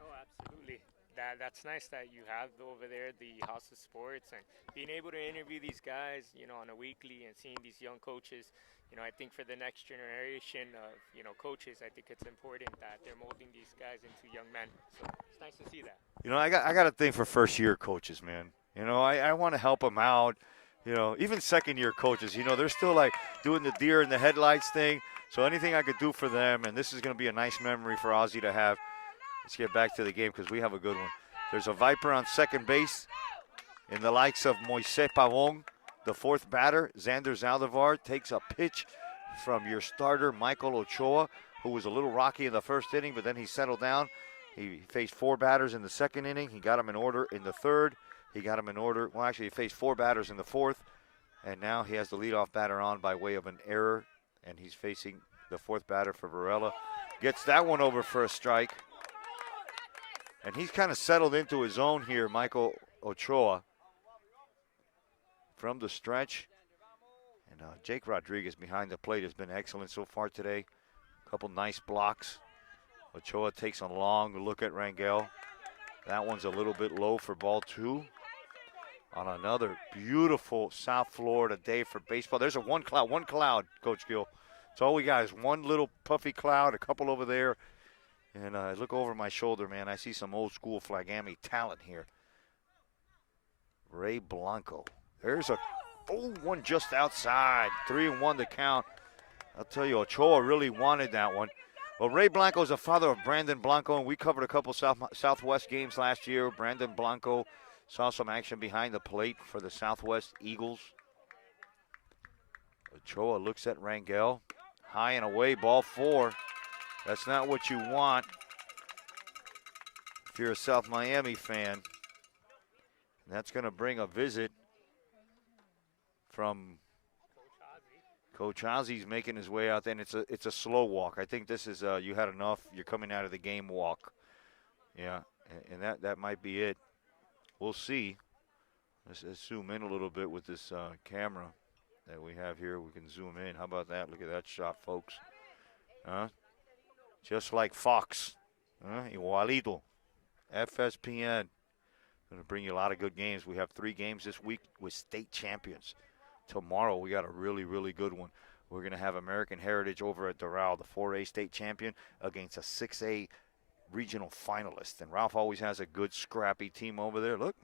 Oh, absolutely. That's nice that you have over there the House of Sports and being able to interview these guys, on a weekly and seeing these young coaches. I think for the next generation of, coaches, I think it's important that they're molding these guys into young men. So it's nice to see that. I got a thing for first-year coaches, man. I want to help them out. Even second-year coaches, they're still like doing the deer in the headlights thing. So anything I could do for them, and this is going to be a nice memory for Ozzy to have. Let's get back to the game because we have a good one. There's a Viper on second base in the likes of Moises Pavon. The fourth batter, Xander Zaldivar, takes a pitch from your starter, Michael Ochoa, who was a little rocky in the first inning, but then he settled down. He faced four batters in the second inning. He got him in order in the third. He got him in order. Well, actually, he faced four batters in the fourth. And now he has the leadoff batter on by way of an error. And he's facing the fourth batter for Varela. Gets that one over for a strike. And he's kind of settled into his zone here, Michael Ochoa. From the stretch. And Jake Rodriguez behind the plate has been excellent so far today. A couple nice blocks. Ochoa takes a long look at Rangel. That one's a little bit low for ball two. On another beautiful South Florida day for baseball. There's one cloud, Coach Gill. That's all we got is one little puffy cloud, a couple over there. And I look over my shoulder, man. I see some old school Flagami talent here. Ray Blanco. There's a one just outside. 3-1 to count. I'll tell you, Ochoa really wanted that one. Well, Ray Blanco is the father of Brandon Blanco, and we covered a couple Southwest games last year. Brandon Blanco saw some action behind the plate for the Southwest Eagles. Ochoa looks at Rangel. High and away, ball four. That's not what you want if you're a South Miami fan. And that's going to bring a visit from Coach Ozzy's making his way out there, and it's a slow walk. I think this is you had enough. You're coming out of the game walk. Yeah, and that might be it. We'll see. Let's zoom in a little bit with this camera that we have here. We can zoom in. How about that? Look at that shot, folks. Just like Fox. Igualito. FSPN. Going to bring you a lot of good games. We have 3 games this week with state champions. Tomorrow we got a really, really good one. We're going to have American Heritage over at Doral, the 4A state champion, against a 6A regional finalist. And Ralph always has a good, scrappy team over there. Look,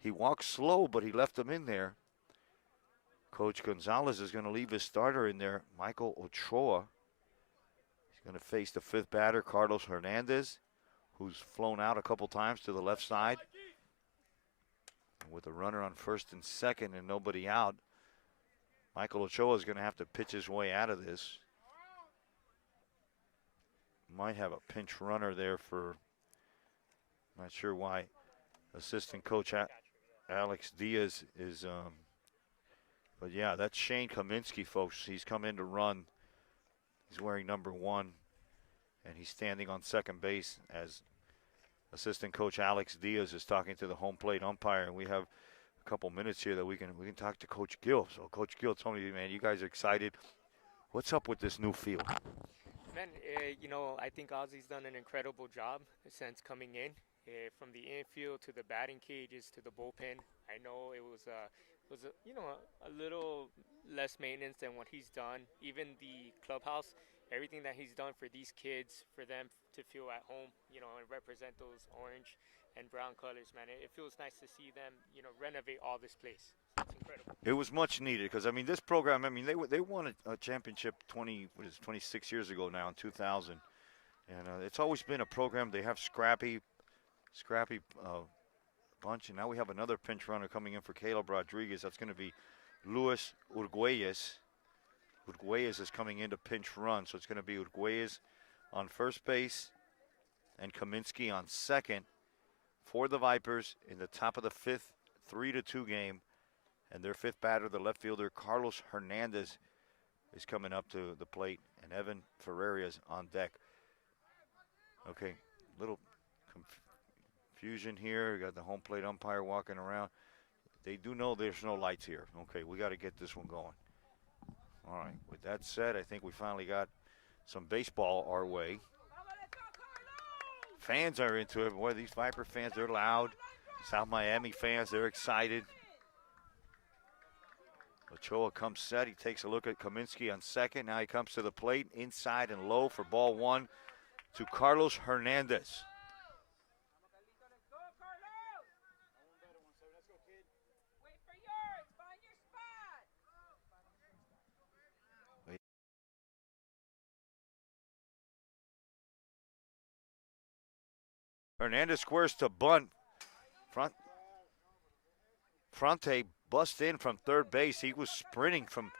he walks slow, but he left them in there. Coach Gonzalez is going to leave his starter in there, Michael Ochoa. He's going to face the 5th batter, Carlos Hernandez, who's flown out a couple times to the left side. And with a runner on 1st and 2nd and nobody out, Michael Ochoa is going to have to pitch his way out of this. Might have a pinch runner there for, not sure why, assistant coach Alex Diaz is, but yeah, that's Shane Kaminsky, folks. He's come in to run. He's wearing number 1, and he's standing on second base as assistant coach Alex Diaz is talking to the home plate umpire, and we have a couple minutes here that we can talk to Coach Gill. So Coach Gill told me, man, you guys are excited. What's up with this new field? Man, I think Ozzy's done an incredible job since coming in. From the infield to the batting cages to the bullpen. I know it was a little less maintenance than what he's done. Even the clubhouse, everything that he's done for these kids, for them to feel at home, and represent those orange and brown colors, man. It feels nice to see them, renovate all this place. It's incredible. It was much needed because, this program, they won a championship 26 years ago now in 2000. And it's always been a program. They have scrappy bunch, and now we have another pinch runner coming in for Caleb Rodriguez. That's going to be Luis Urguelles. Urguelles is coming in to pinch run, so it's going to be Urguelles on first base and Kaminsky on second for the Vipers in the top of the 5th, 3-2 game. And their 5th batter, the left fielder Carlos Hernandez, is coming up to the plate, and Evan Ferreira is on deck. Okay, little confusion here. We got the home plate umpire walking around. They do know there's no lights here. Okay, we got to get this one going. All right, with that said, I think we finally got some baseball our way. Fans are into it. Boy, these Viper fans, they're loud. South Miami fans, they're excited. Ochoa comes set. He takes a look at Kaminsky on second. Now he comes to the plate, inside and low for ball 1 to Carlos Hernandez. Hernandez squares to bunt. Fronte busts in from third base. He was sprinting from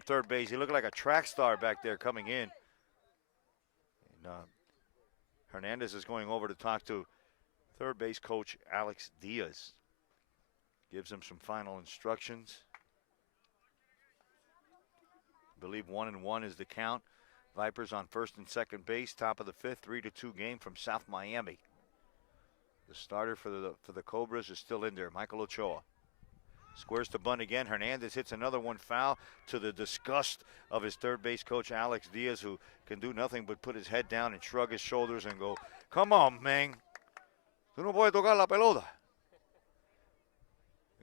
third base. He looked like a track star back there coming in. And Hernandez is going over to talk to third base coach Alex Diaz. Gives him some final instructions. I believe 1-1 is the count. Vipers on first and second base, top of the 5th, 3-2 game from South Miami. The starter for the Cobras is still in there, Michael Ochoa. Squares to bunt again. Hernandez hits another one foul to the disgust of his third base coach, Alex Diaz, who can do nothing but put his head down and shrug his shoulders and go, come on, man. Tú no puedes tocar la pelota.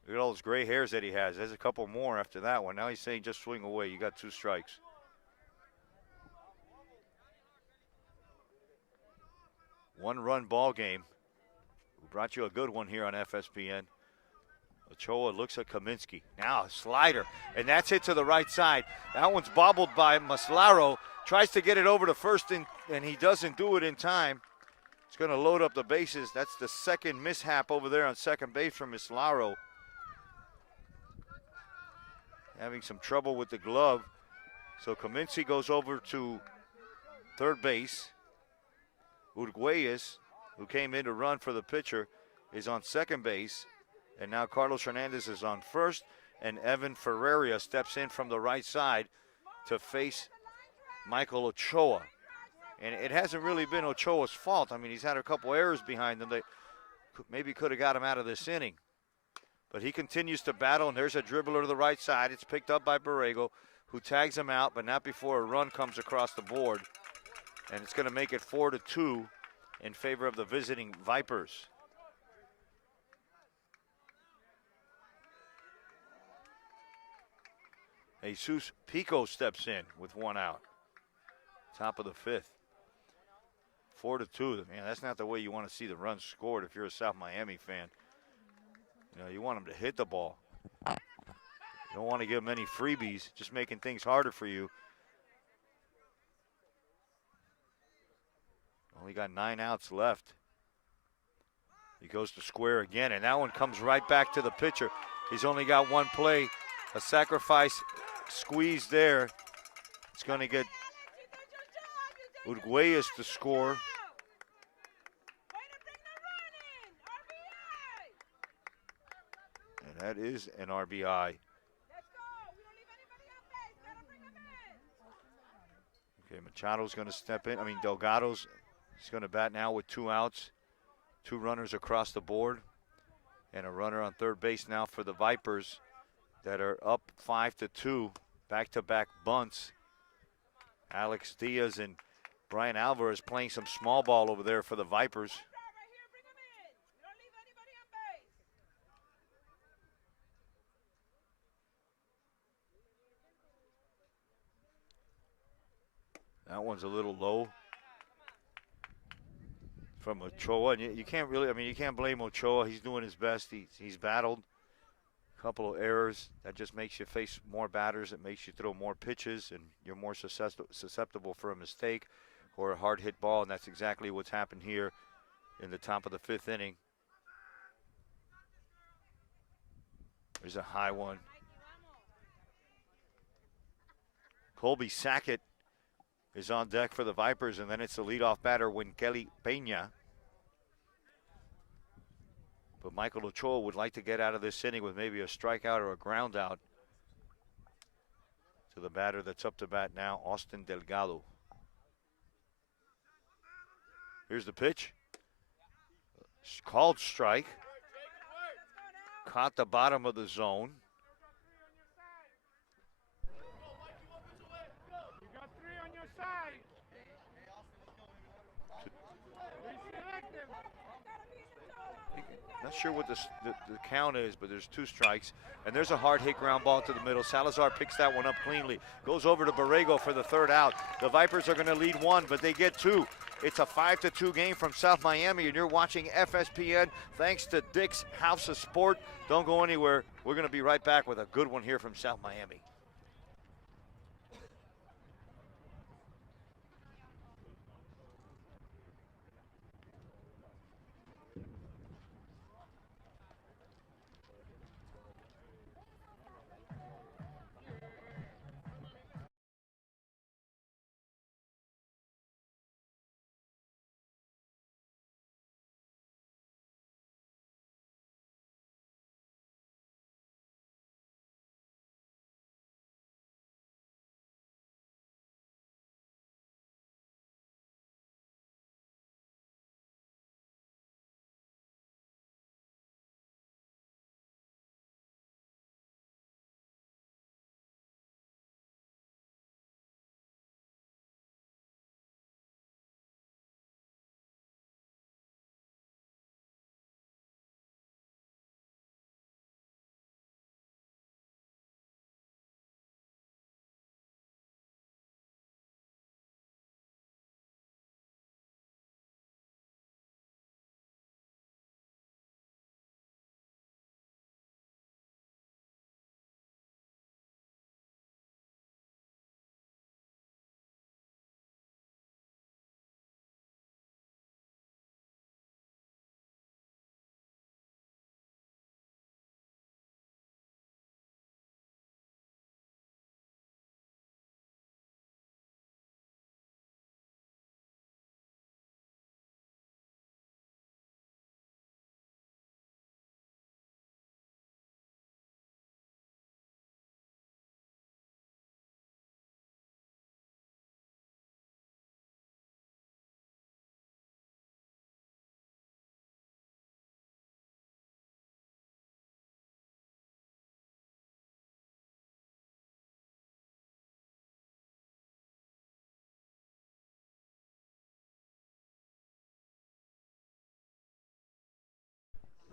Look at all those gray hairs that he has. There's a couple more after that one. Now he's saying just swing away. You got 2 strikes. One-run ball game. We brought you a good one here on FSPN. Ochoa looks at Kaminsky. Now a slider, and that's hit to the right side. That one's bobbled by Maslaro. Tries to get it over to first, and he doesn't do it in time. It's going to load up the bases. That's the second mishap over there on second base from Maslaro. Having some trouble with the glove. So Kaminsky goes over to third base. Uruguayes, who came in to run for the pitcher, is on second base. And now Carlos Hernandez is on first. And Evan Ferreira steps in from the right side to face Michael Ochoa. And it hasn't really been Ochoa's fault. I mean, he's had a couple errors behind him that maybe could have got him out of this inning. But he continues to battle, and there's a dribbler to the right side. It's picked up by Borrego, who tags him out, but not before a run comes across the board. And it's going to make it 4-2 in favor of the visiting Vipers. Jesus Pico steps in with one out. Top of the fifth. 4-2. Man, that's not the way you want to see the runs scored if you're a South Miami fan. You know, you want them to hit the ball. You don't want to give them any freebies, just making things harder for you. Only got 9 outs left. He goes to square again, and that one comes right back to the pitcher. He's only got one play. A sacrifice squeeze there. It's going to get Uruguayes to score. And that is an RBI. Okay, Machado's going to step in. Delgado's going to bat now with 2 outs. 2 runners across the board. And a runner on third base now for the Vipers that are up 5-2. Back-to-back bunts. Alex Diaz and Brian Alvarez playing some small ball over there for the Vipers. That one's a little low from Ochoa. And you can't really, you can't blame Ochoa. He's doing his best. He's battled a couple of errors. That just makes you face more batters. It makes you throw more pitches, and you're more susceptible for a mistake or a hard hit ball. And that's exactly what's happened here in the top of the 5th inning. There's a high one. Colby Sackett is on deck for the Vipers, and then it's the leadoff batter, Kelly Peña. But Michael Ochoa would like to get out of this inning with maybe a strikeout or a ground out to the batter that's up to bat now, Austin Delgado. Here's the pitch. Called strike. Caught the bottom of the zone. Not sure what the count is, but there's 2 strikes. And there's a hard hit ground ball to the middle. Salazar picks that one up cleanly. Goes over to Borrego for the 3rd out. The Vipers are going to lead 1, but they get 2. It's a 5-2 game from South Miami, and you're watching FSPN. Thanks to Dick's House of Sport. Don't go anywhere. We're going to be right back with a good one here from South Miami.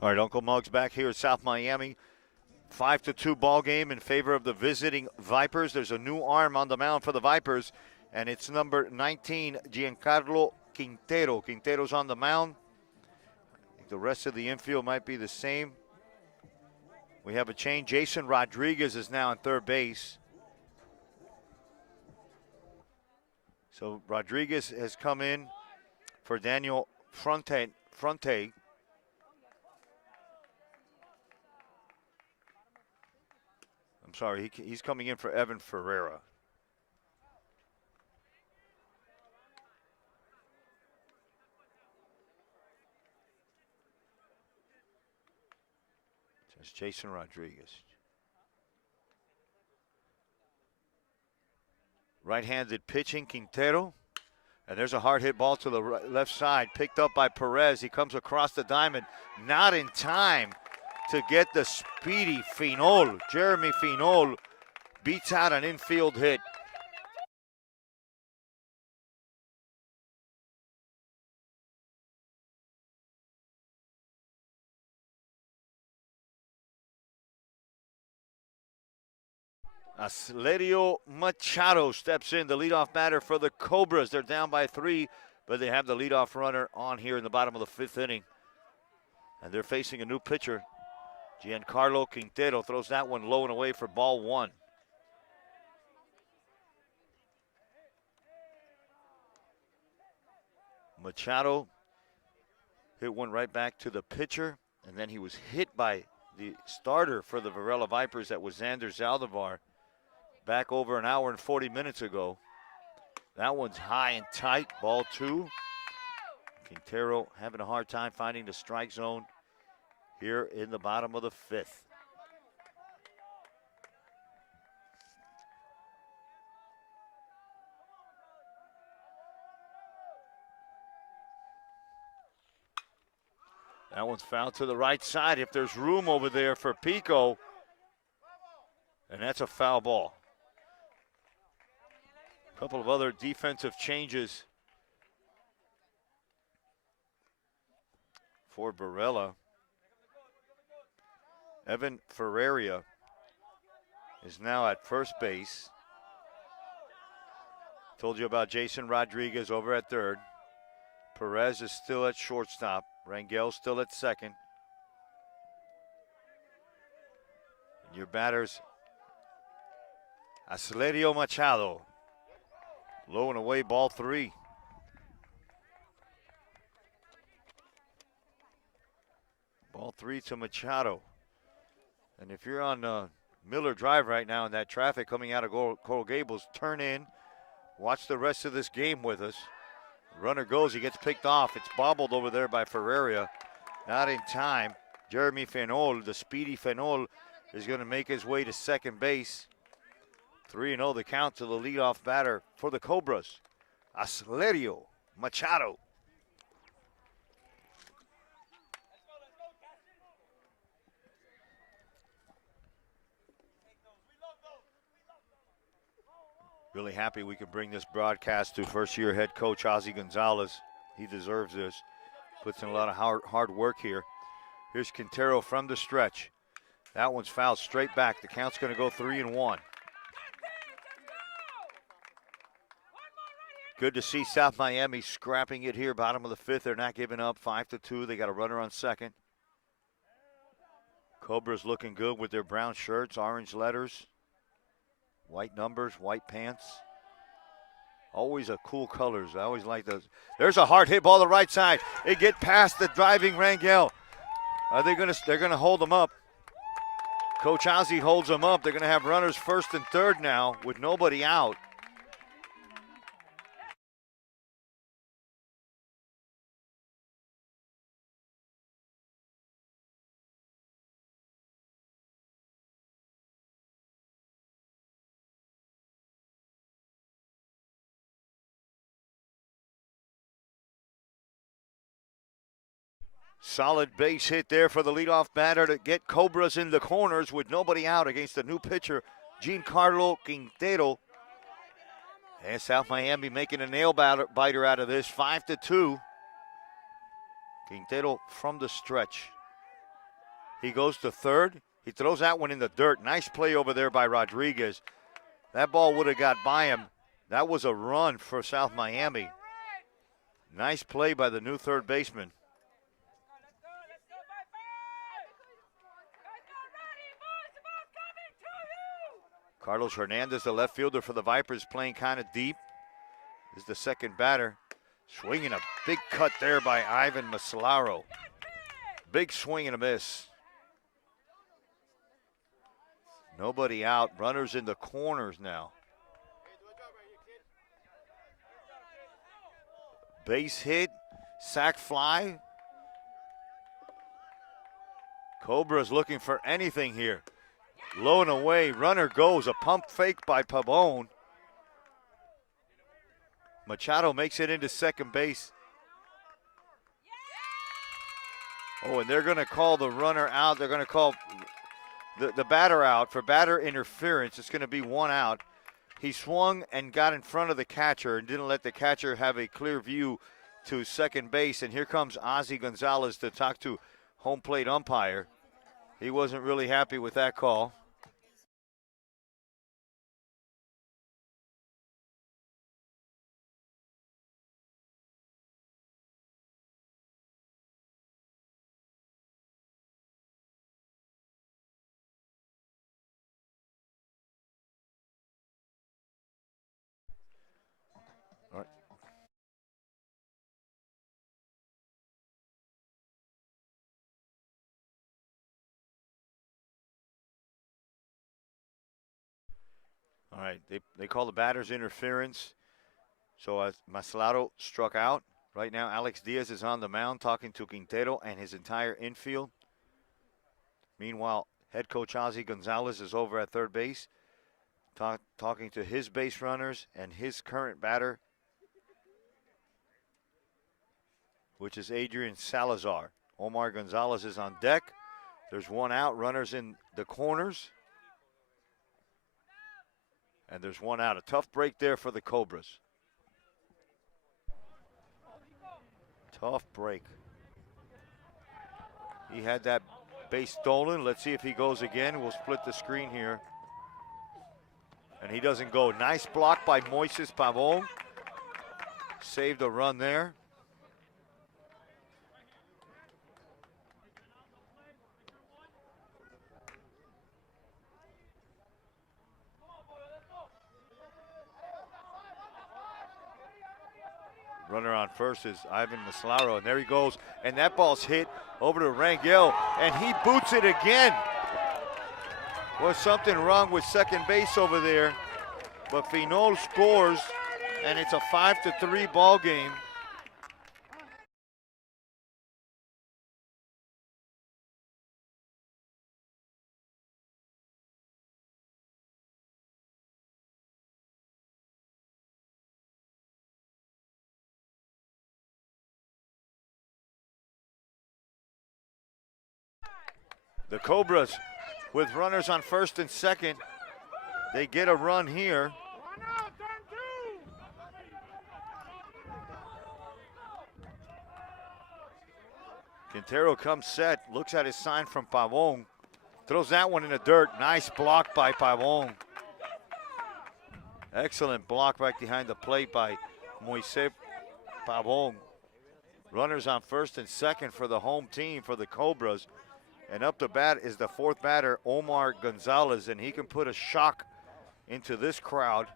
All right, Uncle Muggs back here at South Miami. 5-2 ball game in favor of the visiting Vipers. There's a new arm on the mound for the Vipers, and it's number 19, Giancarlo Quintero. Quintero's on the mound. I think the rest of the infield might be the same. We have a change. Jason Rodriguez is now on third base. So Rodriguez has come in for Daniel Fronte. I'm sorry, he's coming in for Evan Ferreira. It's Jason Rodriguez. Right-handed pitching, Quintero. And there's a hard hit ball to the left side, picked up by Perez. He comes across the diamond, not in time to get the speedy Finol. Jeremy Finol beats out an infield hit. Aslerio Machado steps in, the leadoff batter for the Cobras. They're down by 3, but they have the leadoff runner on here in the bottom of the 5th inning. And they're facing a new pitcher. Giancarlo Quintero throws that one low and away for ball 1. Machado hit one right back to the pitcher, and then he was hit by the starter for the Varela Vipers. That was Xander Zaldivar back over an hour and 40 minutes ago. That one's high and tight, ball 2. Quintero having a hard time finding the strike zone here in the bottom of the 5th. That one's fouled to the right side if there's room over there for Pico. And that's a foul ball. A couple of other defensive changes for Varela. Evan Ferreira is now at first base. Told you about Jason Rodriguez over at third. Perez is still at shortstop. Rangel still at second. And your batters, Aslerio Machado. Low and away, ball 3. Ball 3 to Machado. And if you're on Miller Drive right now in that traffic coming out of Coral Gables, turn in, watch the rest of this game with us. Runner goes, he gets picked off. It's bobbled over there by Ferreira. Not in time. Jeremy Fenol, the speedy Fenol, is going to make his way to second base. 3-0 the count to the leadoff batter for the Cobras, Aslerio Machado. Really happy we could bring this broadcast to first-year head coach Ozzie Gonzalez. He deserves this. Puts in a lot of hard work here. Here's Quintero from the stretch. That one's fouled straight back. The count's going to go 3-1. Good to see South Miami scrapping it here, bottom of the 5th. They're not giving up, 5-2. They got a runner on second. Cobras looking good with their brown shirts, orange letters. White numbers, white pants. Always a cool colors. I always like those. There's a hard hit ball to the right side. It get past the driving Rangel. Are they they're gonna hold them up. Coach Ozzie holds them up. They're gonna have runners first and third now with nobody out. Solid base hit there for the leadoff batter to get Cobras in the corners with nobody out against the new pitcher, Giancarlo Quintero. And South Miami making a nail biter out of this, 5-2. Quintero from the stretch. He goes to third. He throws that one in the dirt. Nice play over there by Rodriguez. That ball would have got by him. That was a run for South Miami. Nice play by the new third baseman. Carlos Hernandez, the left fielder for the Vipers, playing kind of deep. Is the second batter. Swinging a big cut there by Ivan Maslaro. Big swing and a miss. Nobody out. Runners in the corners now. Base hit, sac fly. Cobras looking for anything here. Low and away, runner goes. A pump fake by Pavone. Machado makes it into second base. Oh, and they're going to call the runner out. They're going to call the batter out for batter interference. It's going to be one out. He swung and got in front of the catcher and didn't let the catcher have a clear view to second base. And here comes Ozzie Gonzalez to talk to home plate umpire. He wasn't really happy with that call. All right, they call the batter's interference. So Maslaro struck out. Right now, Alex Diaz is on the mound talking to Quintero and his entire infield. Meanwhile, head coach Ozzie Gonzalez is over at third base, talking to his base runners and his current batter, which is Adrian Salazar. Omar Gonzalez is on deck. There's one out, runners in the corners. And there's one out. A tough break there for the Cobras. Tough break. He had that base stolen. Let's see if he goes again. We'll split the screen here. And he doesn't go. Nice block by Moises Pavón. Saved a run there. Runner on first is Ivan Maslaro, and there he goes. And that ball's hit over to Rangel, and he boots it again. Was something wrong with second base over there, but Finol scores, and it's a 5-3 ball game. The Cobras with runners on first and second. They get a run here. Quintero comes set, looks at his sign from Pavón. Throws that one in the dirt. Nice block by Pavón. Excellent block right behind the plate by Moises Pavón. Runners on first and second for the home team for the Cobras. And up to bat is the fourth batter, Omar Gonzalez, and he can put a shock into this crowd.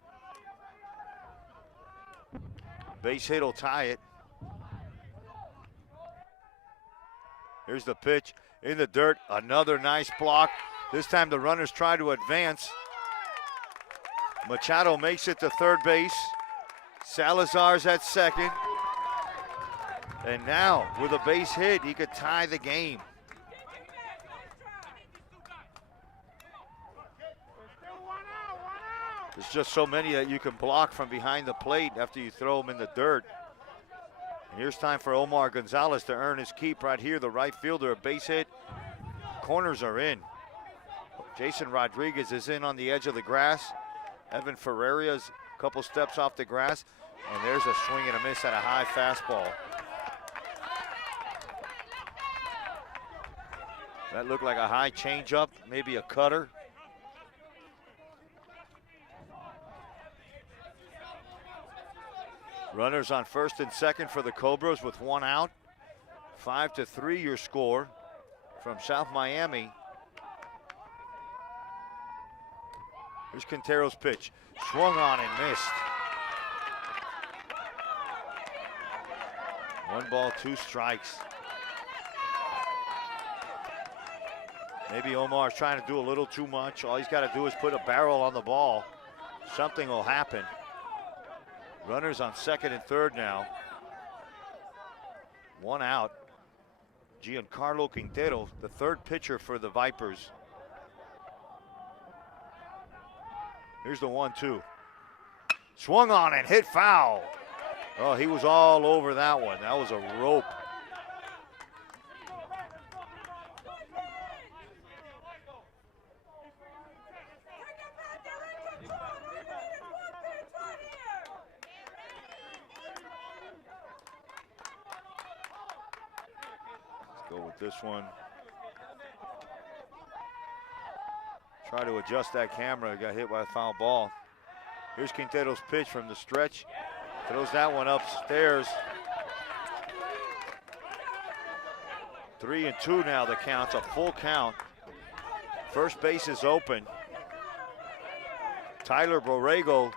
Base hit will tie it. Here's the pitch in the dirt. Another nice block. This time the runners try to advance. Machado makes it to third base. Salazar's at second. And now, with a base hit, he could tie the game. There's just so many that you can block from behind the plate after you throw them in the dirt. And here's time for Omar Gonzalez to earn his keep right here. The right fielder, a base hit. Corners are in. Jason Rodriguez is in on the edge of the grass. Evan Ferreria's a couple steps off the grass. And there's a swing and a miss at a high fastball. That looked like a high changeup, maybe a cutter. Runners on first and second for the Cobras with one out. 5-3 your score from South Miami. Here's Quintero's pitch. Swung on and missed. 1 ball, 2 strikes. Maybe Omar's trying to do a little too much. All he's got to do is put a barrel on the ball. Something will happen. Runners on second and third now. 1 out. Giancarlo Quintero, the third pitcher for the Vipers. Here's the 1-2. Swung on and hit foul. Oh, he was all over that one. That was a rope. Let's go with this one. Try to adjust that camera. Got hit by a foul ball. Here's Quintero's pitch from the stretch. Throws that one upstairs. 3-2 now the count's a full count. First base is open. Tyler Borrego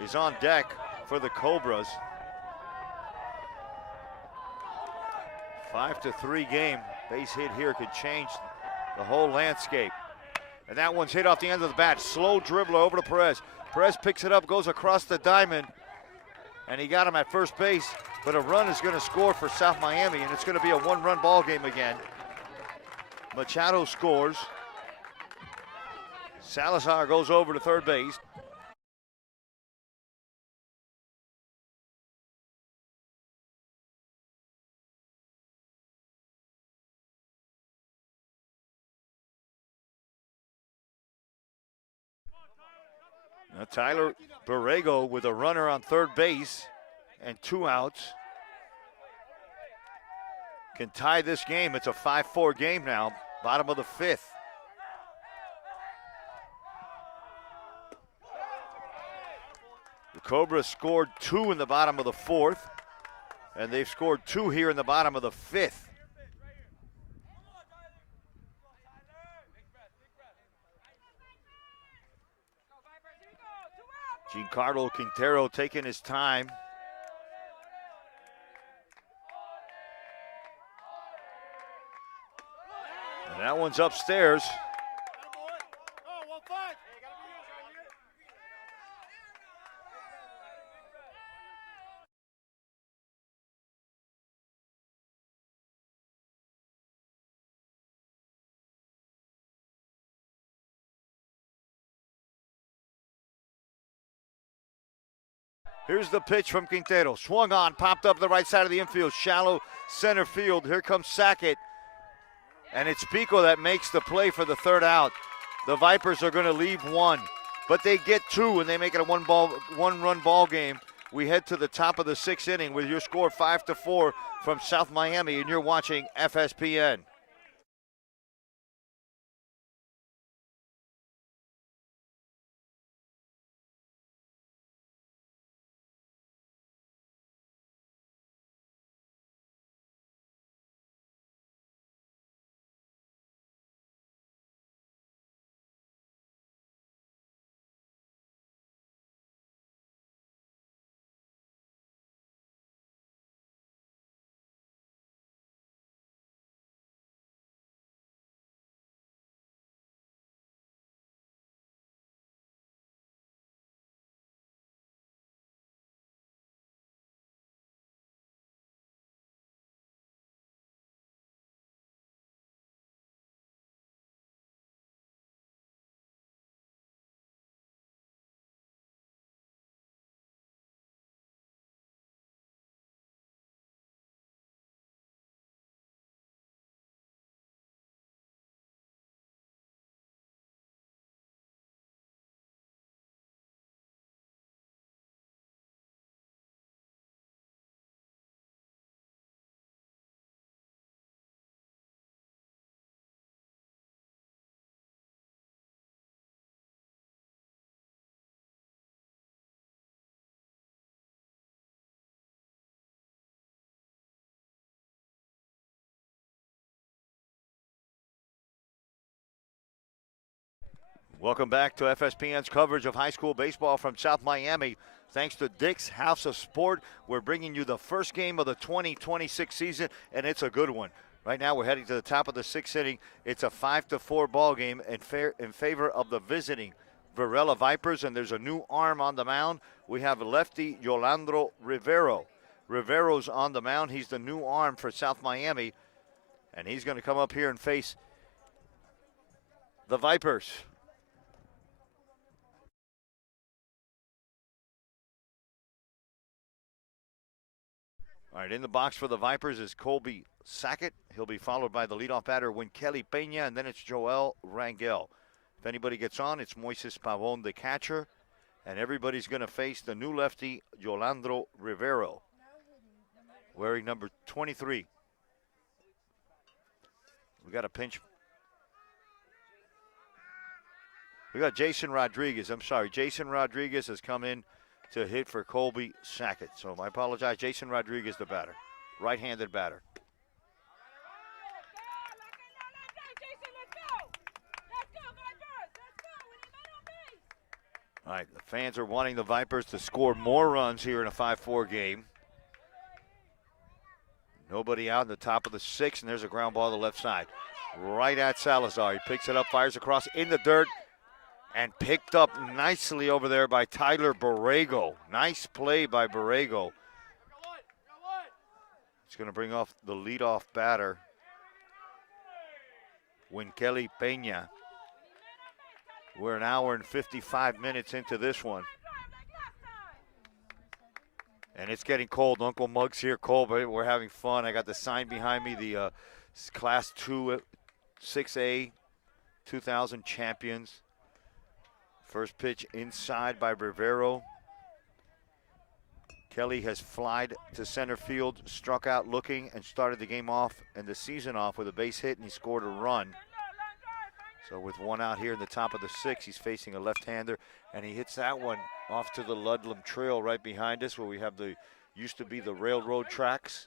is on deck for the Cobras. 5-3 game. Base hit here could change the whole landscape. And that one's hit off the end of the bat. Slow dribbler over to Perez. Perez picks it up, goes across the diamond, and he got him at first base. But a run is going to score for South Miami, and it's going to be a 1-run ball game again. Machado scores. Salazar goes over to third base. Now Tyler Borrego with a runner on third base and 2 outs can tie this game. It's a 5-4 game now, bottom of the 5th. The Cobras scored 2 in the bottom of the 4th, and they've scored 2 here in the bottom of the 5th. Giancarlo Quintero taking his time. And that one's upstairs. Here's the pitch from Quintero. Swung on, popped up the right side of the infield, shallow center field. Here comes Sackett. And it's Pico that makes the play for the 3rd out. The Vipers are going to leave 1, but they get 2 and they make it a 1-run ball game. We head to the top of the 6th inning with your score 5-4 from South Miami, and you're watching FSPN. Welcome back to FSPN's coverage of high school baseball from South Miami. Thanks to Dick's House of Sport, we're bringing you the first game of the 2026 season, and it's a good one. Right now, we're heading to the top of the sixth inning. It's a 5-4 ball game in favor of the visiting Varela Vipers, and there's a new arm on the mound. We have lefty Yolandro Rivero. Rivero's on the mound. He's the new arm for South Miami, and he's going to come up here and face the Vipers. All right, in the box for the Vipers is Colby Sackett. He'll be followed by the leadoff batter, Kelly Peña, and then it's Joel Rangel. If anybody gets on, it's Moises Pavon, the catcher, and everybody's going to face the new lefty, Yolandro Rivero, wearing number 23. We got a pinch. We got Jason Rodriguez. Jason Rodriguez has come in to hit for Colby Sackett. So I apologize. Jason Rodriguez, the batter. Right-handed batter. All right, the fans are wanting the Vipers to score more runs here in a 5-4 game. Nobody out in the top of the sixth, and there's a ground ball to the left side. Right at Salazar. He picks it up, fires across in the dirt, and picked up nicely over there by Tyler Borrego. Nice play by Borrego. It's going to bring off the leadoff batter, Kelly Peña. We're an hour and 55 minutes into this one. And it's getting cold. Uncle Mug's here, cold, but we're having fun. I got the sign behind me, the Class 2 6A 2000 champions. First pitch inside by Rivero. Kelly has flied to center field, struck out looking, and started the game off and the season off with a base hit, and he scored a run. So with one out here in the top of the sixth, he's facing a left-hander, and he hits that one off to the Ludlam Trail right behind us, where we have the used to be the railroad tracks.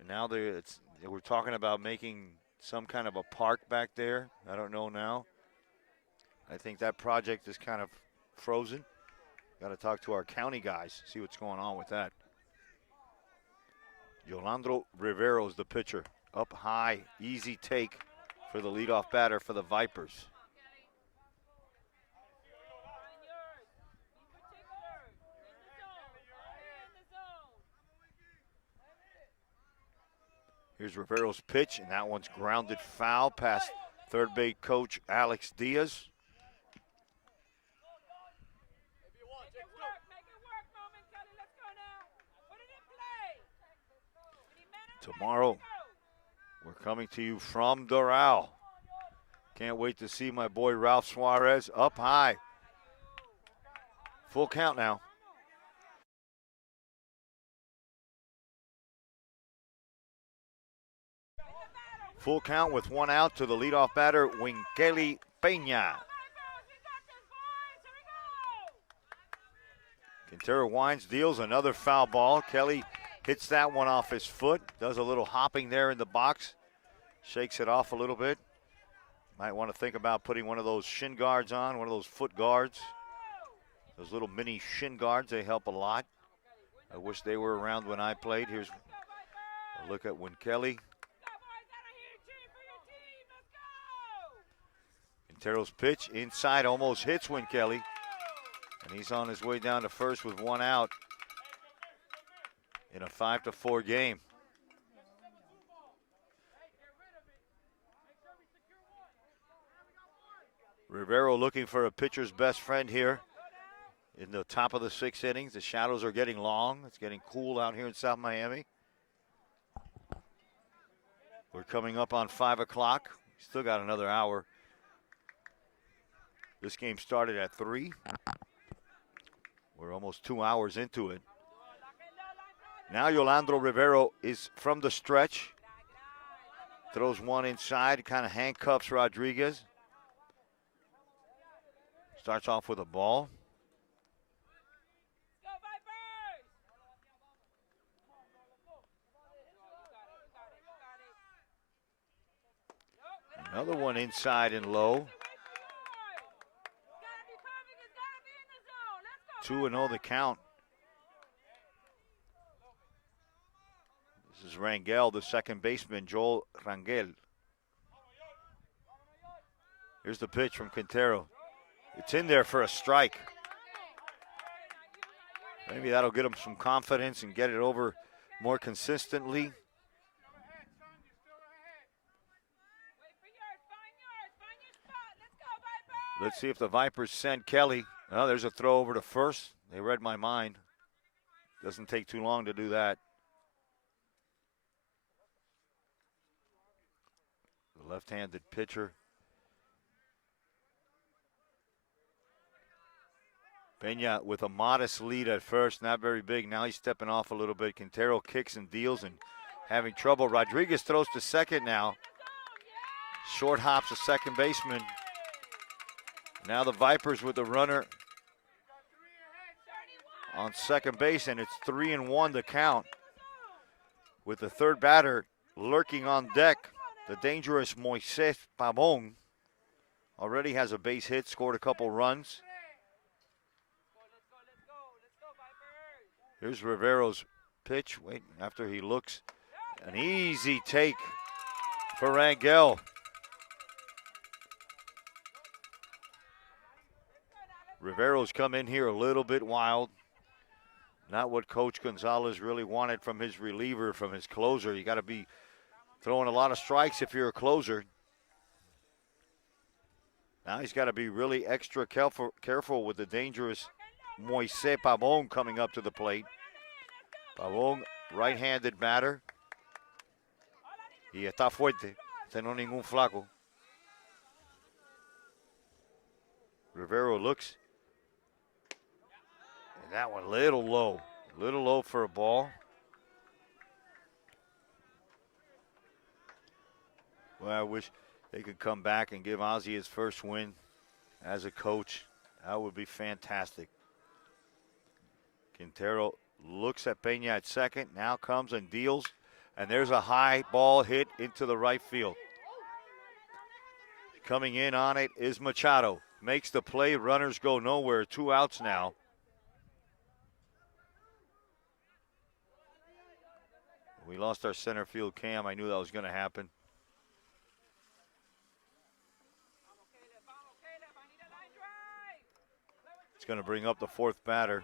And now we're talking about making some kind of a park back there. I don't know now. I think that project is kind of frozen. Got to talk to our county guys, see what's going on with that. Yolandro Rivero is the pitcher. Up high, easy take for the leadoff batter for the Vipers. Here's Rivero's pitch, and that one's grounded foul past third base coach Alex Diaz. Tomorrow, we're coming to you from Doral. Can't wait to see my boy Ralph Suarez up high. Full count now. Full count with one out to the leadoff batter, Kelly Peña. Quintero winds, deals another foul ball. Kelly hits that one off his foot, does a little hopping there in the box, shakes it off a little bit. Might want to think about putting one of those shin guards on, one of those foot guards. Those little mini shin guards, they help a lot. I wish they were around when I played. Here's a look at Kelly. Quintero's pitch inside almost hits Kelly, and he's on his way down to first with one out in a 5-4 game. Rivero looking for a pitcher's best friend here in the top of the sixth innings. The shadows are getting long. It's getting cool out here in South Miami. We're coming up on 5 o'clock. Still got another hour. This game started at 3. We're almost 2 hours into it. Now Yolandro Rivero is from the stretch. Throws one inside, kind of handcuffs Rodriguez. Starts off with a ball. Another one inside and low. 2-0 the count. This is Rangel, the second baseman, Joel Rangel. Here's the pitch from Quintero. It's in there for a strike. Maybe that'll get him some confidence and get it over more consistently. Let's see if the Vipers send Kelly. Oh, there's a throw over to first. They read my mind. Doesn't take too long to do that. The left-handed pitcher. Peña with a modest lead at first, not very big. Now he's stepping off a little bit. Quintero kicks and deals and having trouble. Rodriguez throws to second now. Short hops a second baseman. Now the Vipers with the runner on second base, and it's 3-1 to count. With the third batter lurking on deck, the dangerous Moises Pavon already has a base hit, scored a couple runs. Here's Rivero's pitch. Wait, after he looks, an easy take for Rangel. Rivero's come in here a little bit wild. Not what Coach Gonzalez really wanted from his reliever, from his closer. You got to be throwing a lot of strikes if you're a closer. Now he's got to be really extra careful with the dangerous Moises Pavon coming up to the plate. Pavon, right-handed batter. Y está fuerte. Este no ningún flaco. Rivero looks. And that one little low for a ball. Well, I wish they could come back and give Ozzie his first win as a coach. That would be fantastic. Quintero looks at Peña at second, now comes and deals, and there's a high ball hit into the right field. Coming in on it is Machado. Makes the play, runners go nowhere, 2 outs now. We lost our center field cam. I knew that was going to happen. It's going to bring up the fourth batter.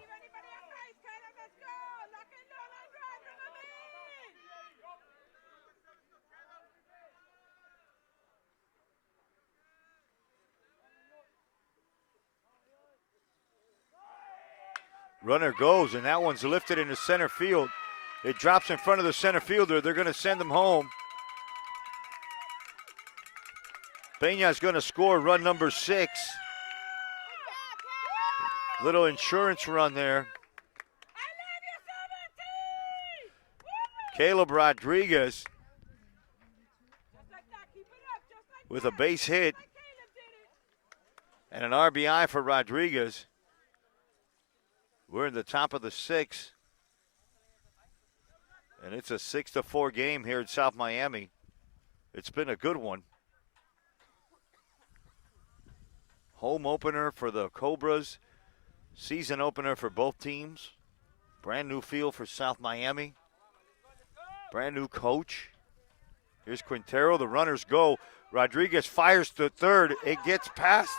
Runner goes, and that one's lifted into center field. It drops in front of the center fielder. They're going to send him home. Peña's going to score run number 6. Little insurance run there. Caleb Rodriguez with a base hit and an RBI for Rodriguez. We're in the top of the 6th. And it's a 6-4 game here in South Miami. It's been a good one. Home opener for the Cobras. Season opener for both teams. Brand new field for South Miami. Brand new coach. Here's Quintero. The runners go. Rodriguez fires to third. It gets past.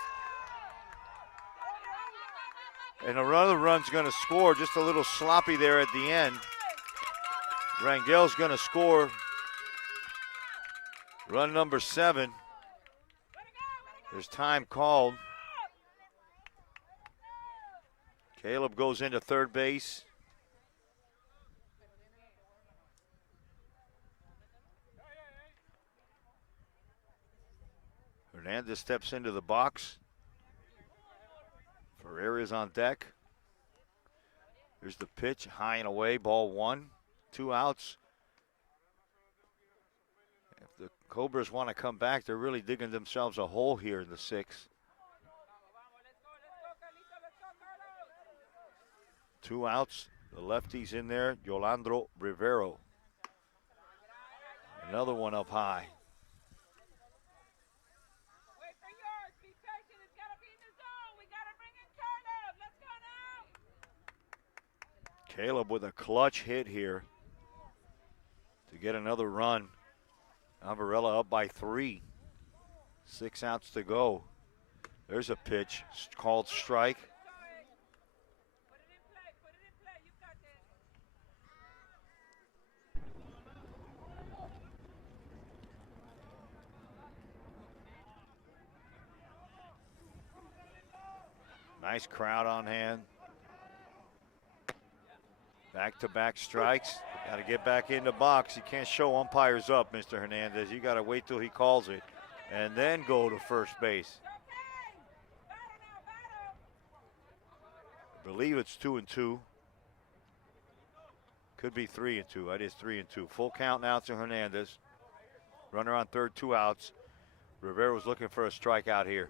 And another run's going to score. Just a little sloppy there at the end. Rangel's going to score run number 7. There's time called. Caleb goes into third base. Hernandez steps into the box. Ferreira's on deck. Here's the pitch, high and away, ball 1. 2 outs. If the Cobras want to come back, they're really digging themselves a hole here in the 6th. 2 outs. The lefty's in there, Yolandro Rivero. Another one up high. Caleb with a clutch hit here to get another run. Now Varela up by 3. 6 outs to go. There's a pitch called strike. Nice crowd on hand. Back-to-back strikes. Got to get back in the box. You can't show umpires up, Mr. Hernandez. You got to wait till he calls it and then go to first base. I believe it's 2-2. Could be 3-2. That is 3-2. Full count now to Hernandez. Runner on third, 2 outs. Rivera was looking for a strikeout here.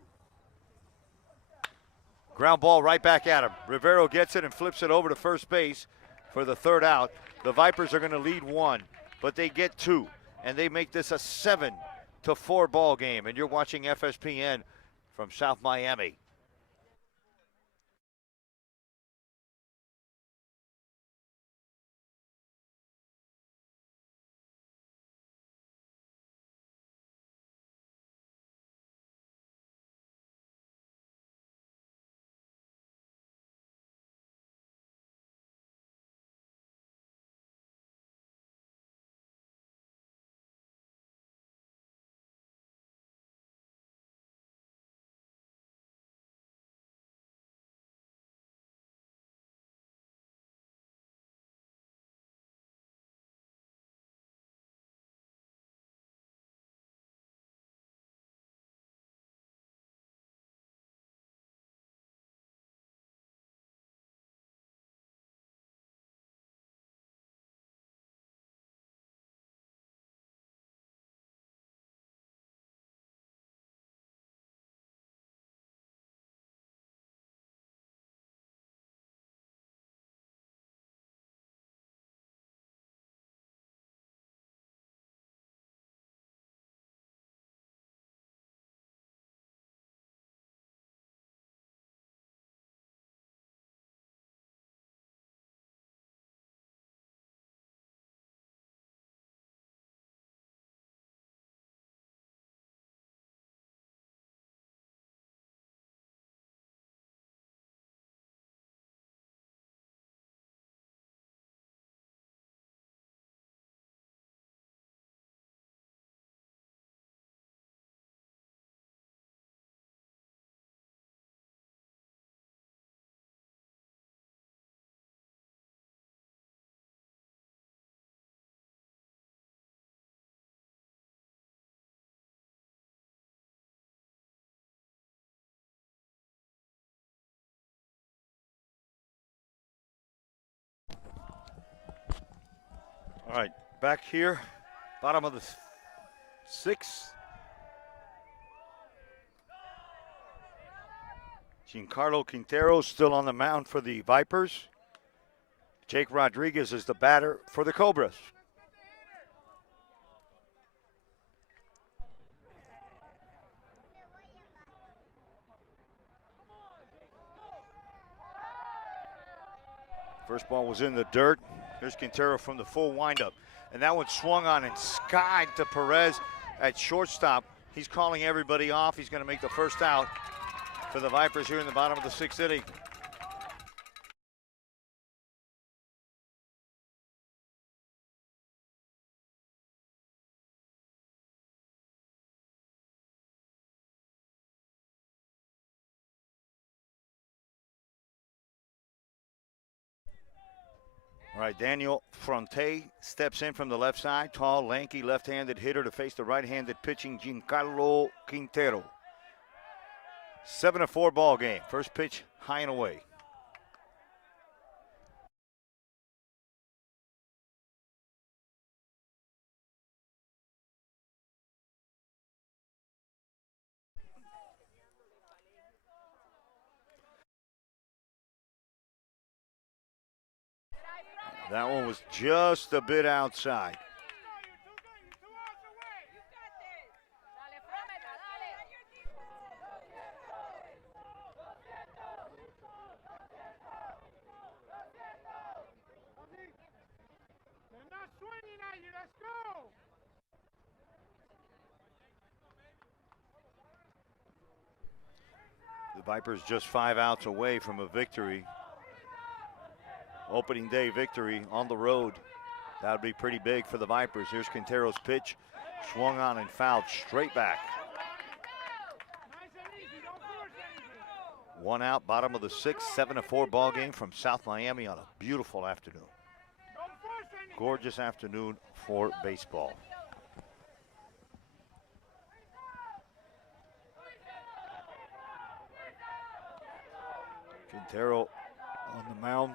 Ground ball right back at him. Rivera gets it and flips it over to first base for the 3rd out. The Vipers are going to lead 1, but they get 2, and they make this a 7-4 ball game. And you're watching FSPN from South Miami. All right, back here, bottom of the 6th. Giancarlo Quintero still on the mound for the Vipers. Jake Rodriguez is the batter for the Cobras. First ball was in the dirt. Here's Quintero from the full windup. And that one swung on and skied to Perez at shortstop. He's calling everybody off. He's going to make the first out for the Vipers here in the bottom of the 6th inning. All right, Daniel Fronte steps in from the left side. Tall, lanky, left-handed hitter to face the right-handed pitching Giancarlo Quintero. 7-4 ball game. First pitch high and away. That one was just a bit outside. The Vipers just 5 outs away from a victory. Opening day victory on the road. That would be pretty big for the Vipers. Here's Quintero's pitch. Swung on and fouled straight back. 1 out, bottom of the 6th, 7-4 ball game from South Miami on a beautiful afternoon. Gorgeous afternoon for baseball. Quintero on the mound.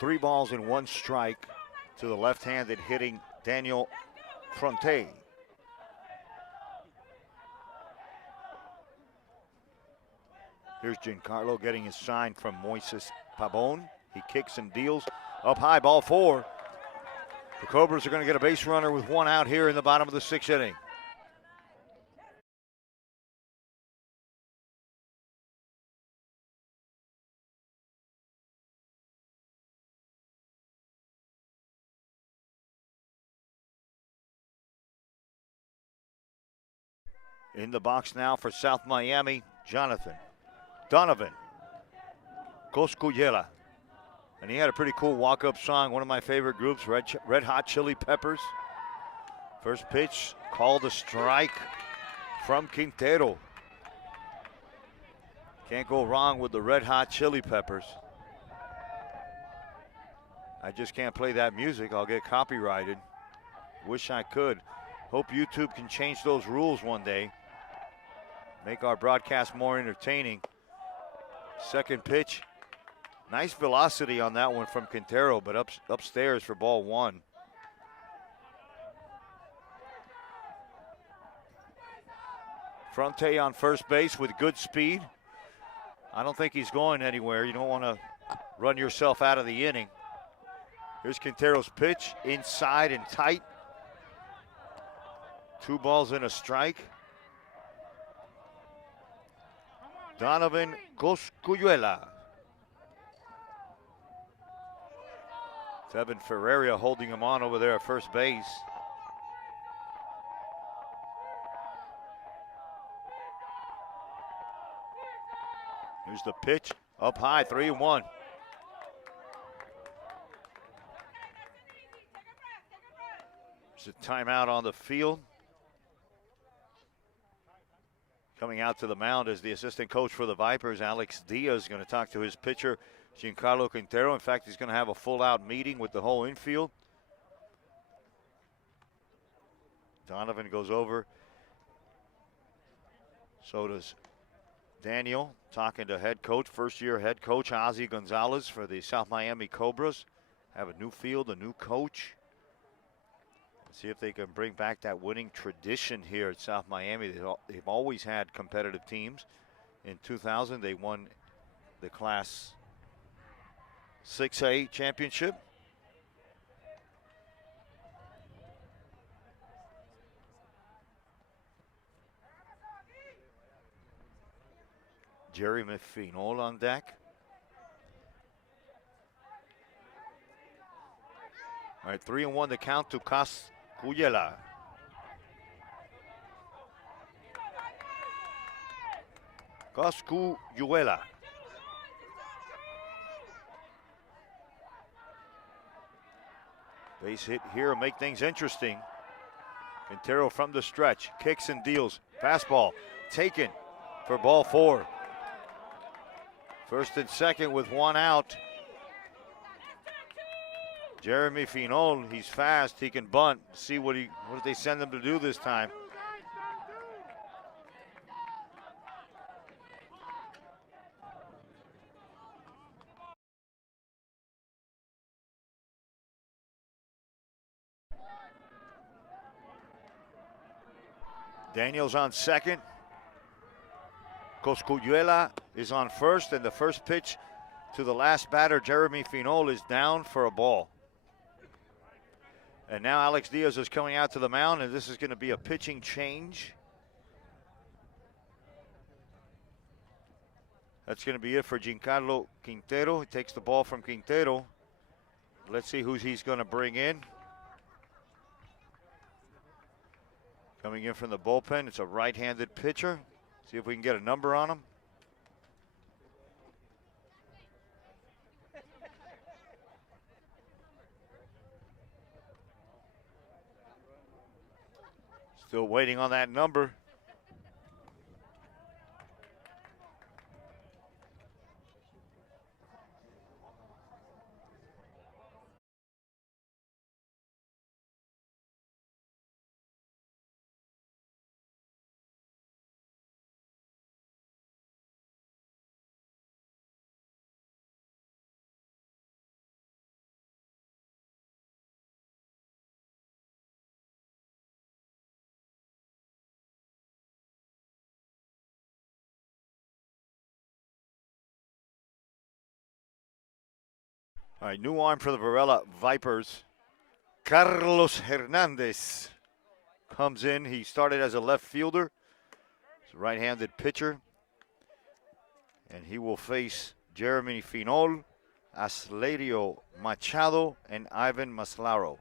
Three balls and 1 strike to the left-handed hitting Daniel Fronte. Here's Giancarlo getting his sign from Moises Pabon. He kicks and deals. Up high, ball 4. The Cobras are going to get a base runner with 1 out here in the bottom of the 6th inning. In the box now for South Miami, Donovan Cosculluela. And he had a pretty cool walk-up song, one of my favorite groups, Red Hot Chili Peppers. First pitch, called a strike from Quintero. Can't go wrong with the Red Hot Chili Peppers. I just can't play that music, I'll get copyrighted. Wish I could. Hope YouTube can change those rules one day. Make our broadcast more entertaining. Second pitch. Nice velocity on that one from Quintero, but upstairs for ball 1. Fronte on first base with good speed. I don't think he's going anywhere. You don't want to run yourself out of the inning. Here's Quintero's pitch, inside and tight. 2 balls and a strike. Donovan Cosculluela. Tevin Ferreira holding him on over there at first base. Here's the pitch, up high, 3-1. There's a timeout on the field. Coming out to the mound is the assistant coach for the Vipers, Alex Diaz, is going to talk to his pitcher, Giancarlo Quintero. In fact, he's going to have a full-out meeting with the whole infield. Donovan goes over. So does Daniel, talking to head coach, first-year head coach Ozzie Gonzalez for the South Miami Cobras. Have a new field, a new coach. See if they can bring back that winning tradition here at South Miami. They've always had competitive teams. In 2000, they won the Class 6A championship. Jeremy Finol on deck. All right, 3-1 the count to Cosculluela. Cosculluela. Base hit here will make things interesting. Quintero from the stretch, kicks and deals. Fastball taken for ball 4. First and second with 1 out. Jeremy Finol, he's fast, he can bunt. See what they send him to do this time. Daniel's on second. Cosculluela is on first, and the first pitch to the last batter, Jeremy Finol, is down for a ball. And now Alex Diaz is coming out to the mound, and this is going to be a pitching change. That's going to be it for Giancarlo Quintero. He takes the ball from Quintero. Let's see who he's going to bring in. Coming in from the bullpen, it's a right-handed pitcher. See if we can get a number on him. Still waiting on that number. All right, new arm for the Varela Vipers. Carlos Hernandez comes in. He started as a left fielder. He's a right-handed pitcher. And he will face Jeremy Finol, Aslerio Machado, and Ivan Maslaro.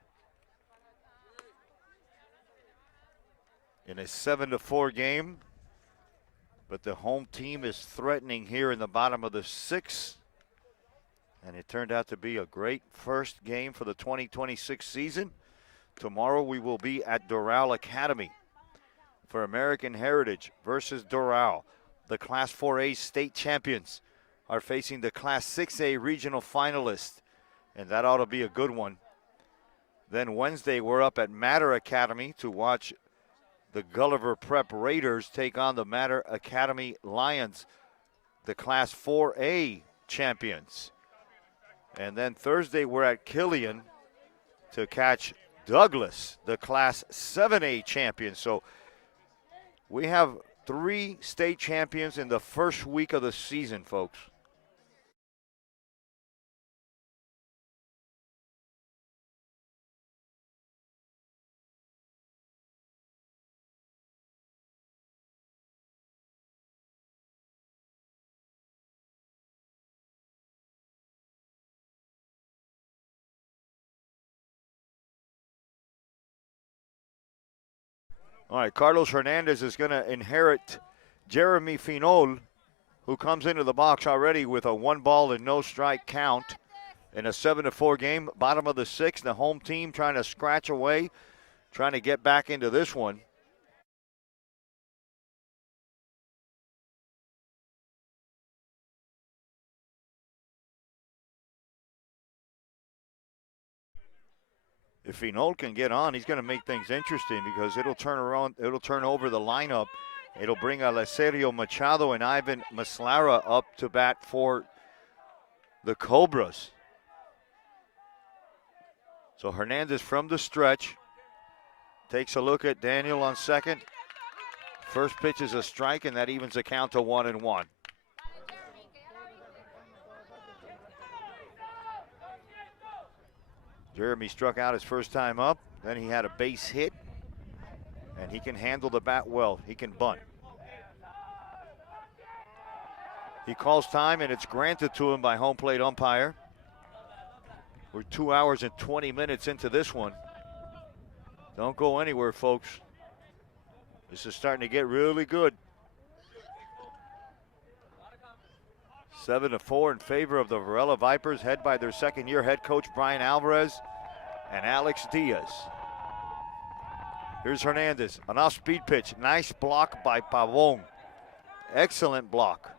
In a 7-4 game. But the home team is threatening here in the bottom of the sixth. And it turned out to be a great first game for the 2026 season. Tomorrow we will be at Doral Academy for American Heritage versus Doral. The Class 4A state champions are facing the Class 6A regional finalists, and that ought to be a good one. Then Wednesday we're up at Matter Academy to watch the Gulliver Prep Raiders take on the Matter Academy Lions, the Class 4A champions. And then Thursday, we're at Killian to catch Douglas, the Class 7A champion. So we have 3 state champions in the first week of the season, folks. All right, Carlos Hernandez is going to inherit Jeremy Finol, who comes into the box already with a 1-ball-and-no-strike count in a 7-4 game, bottom of the sixth. The home team trying to scratch away, trying to get back into this one. If Finol can get on, he's going to make things interesting because it'll turn over the lineup. It'll bring Alesserio Machado and Ivan Maslara up to bat for the Cobras. So Hernandez from the stretch takes a look at Daniel on second. First pitch is a strike, and that evens the count to 1-1. Jeremy struck out his first time up. Then he had a base hit, and he can handle the bat well. He can bunt. He calls time, and it's granted to him by home plate umpire. We're 2 hours and 20 minutes into this one. Don't go anywhere, folks. This is starting to get really good. 7-4 in favor of the Varela Vipers, head by their second-year head coach Brian Alvarez and Alex Diaz. Here's Hernandez, an off-speed pitch. Nice block by Pavon. Excellent block.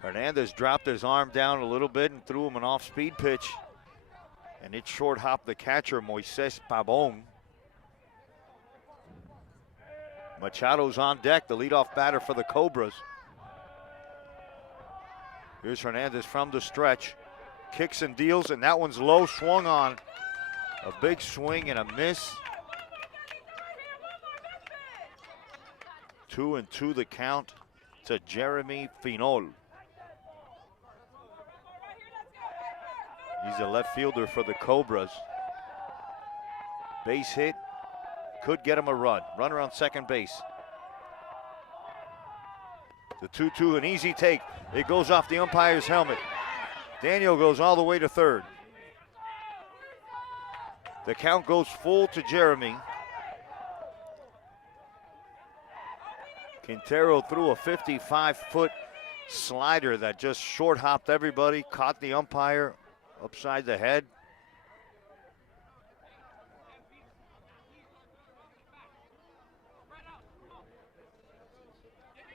Hernandez dropped his arm down a little bit and threw him an off-speed pitch. And it short-hopped the catcher, Moises Pavon. Machado's on deck, the leadoff batter for the Cobras. Here's Hernandez from the stretch. Kicks and deals, and that one's low, swung on. A big swing and a miss. 2-2 the count to Jeremy Finol. He's a left fielder for the Cobras. Base hit. Could get him a run. Runner on second base. The 2-2, an easy take. It goes off the umpire's helmet. Daniel goes all the way to third. The count goes full to Jeremy. Quintero threw a 55-foot slider that just short hopped everybody, caught the umpire upside the head.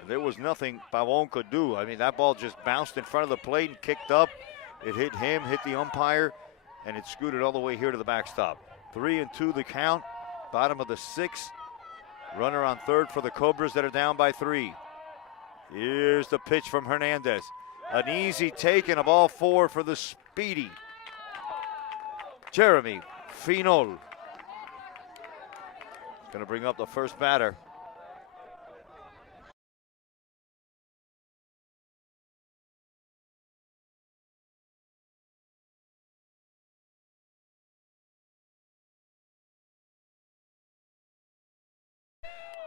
There was nothing Pavon could do. I mean, that ball just bounced in front of the plate and kicked up. It hit him, hit the umpire, and it scooted all the way here to the backstop. 3-2 the count, bottom of the sixth. Runner on third for the Cobras that are down by 3. Here's the pitch from Hernandez. An easy take and a ball 4 for the speedy Jeremy Finol. Going to bring up the first batter.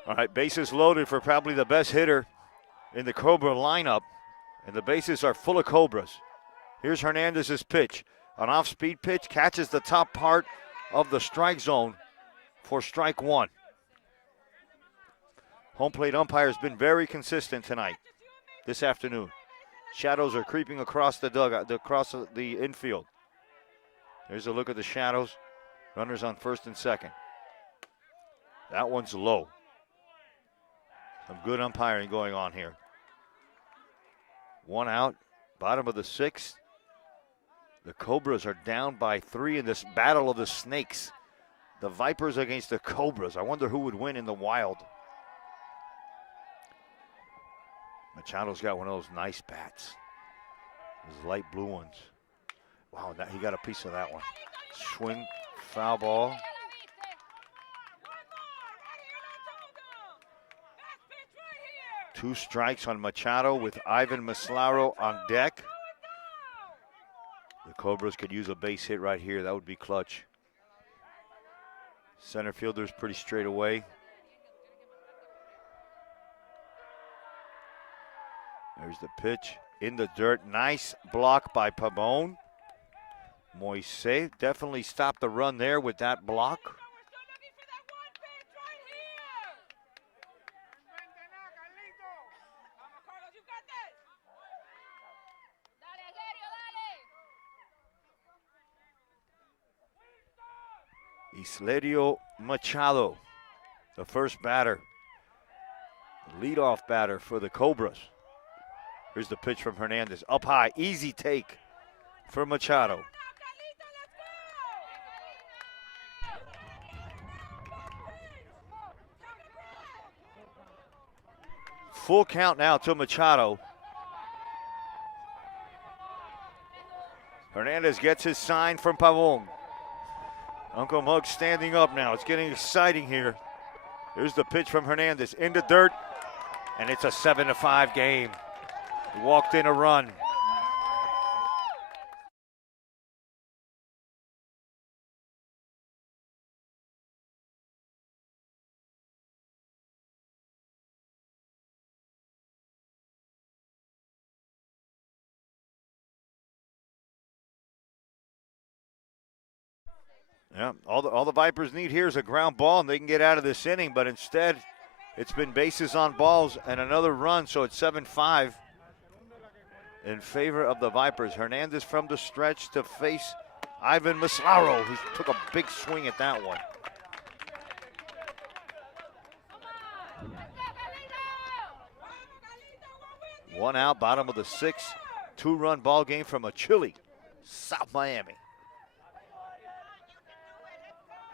All right, bases loaded for probably the best hitter in the Cobra lineup, and the bases are full of Cobras. Here's Hernandez's pitch. An off-speed pitch, catches the top part of the strike zone for strike 1. Home plate umpire has been very consistent tonight, this afternoon. Shadows are creeping across the dugout, across the infield. Here's a look at the shadows. Runners on first and second. That one's low. Some good umpiring going on here. 1 out, bottom of the sixth. The Cobras are down by 3 in this battle of the snakes. The Vipers against the Cobras. I wonder who would win in the wild. Machado's got one of those nice bats. Those light blue ones. Wow, he got a piece of that one. Swing, foul ball. 2 strikes on Machado with Ivan Maslaro on deck. The Cobras could use a base hit right here. That would be clutch. Center fielder's pretty straight away. There's the pitch in the dirt. Nice block by Pabon. Moise definitely stopped the run there with that block. Islerio Machado, the first batter, leadoff batter for the Cobras. Here's the pitch from Hernandez, up high, easy take for Machado. Full count now to Machado. Hernandez gets his sign from Pavon. Uncle Mug standing up now. It's getting exciting here. Here's the pitch from Hernandez in the dirt, and it's a 7-5 game. He walked in a run. Yeah, all the Vipers need here is a ground ball, and they can get out of this inning, but instead it's been bases on balls and another run, so it's 7-5 in favor of the Vipers. Hernandez from the stretch to face Ivan Maslaro, who took a big swing at that one. One out, bottom of the sixth. 2-run ball game from a chilly South Miami.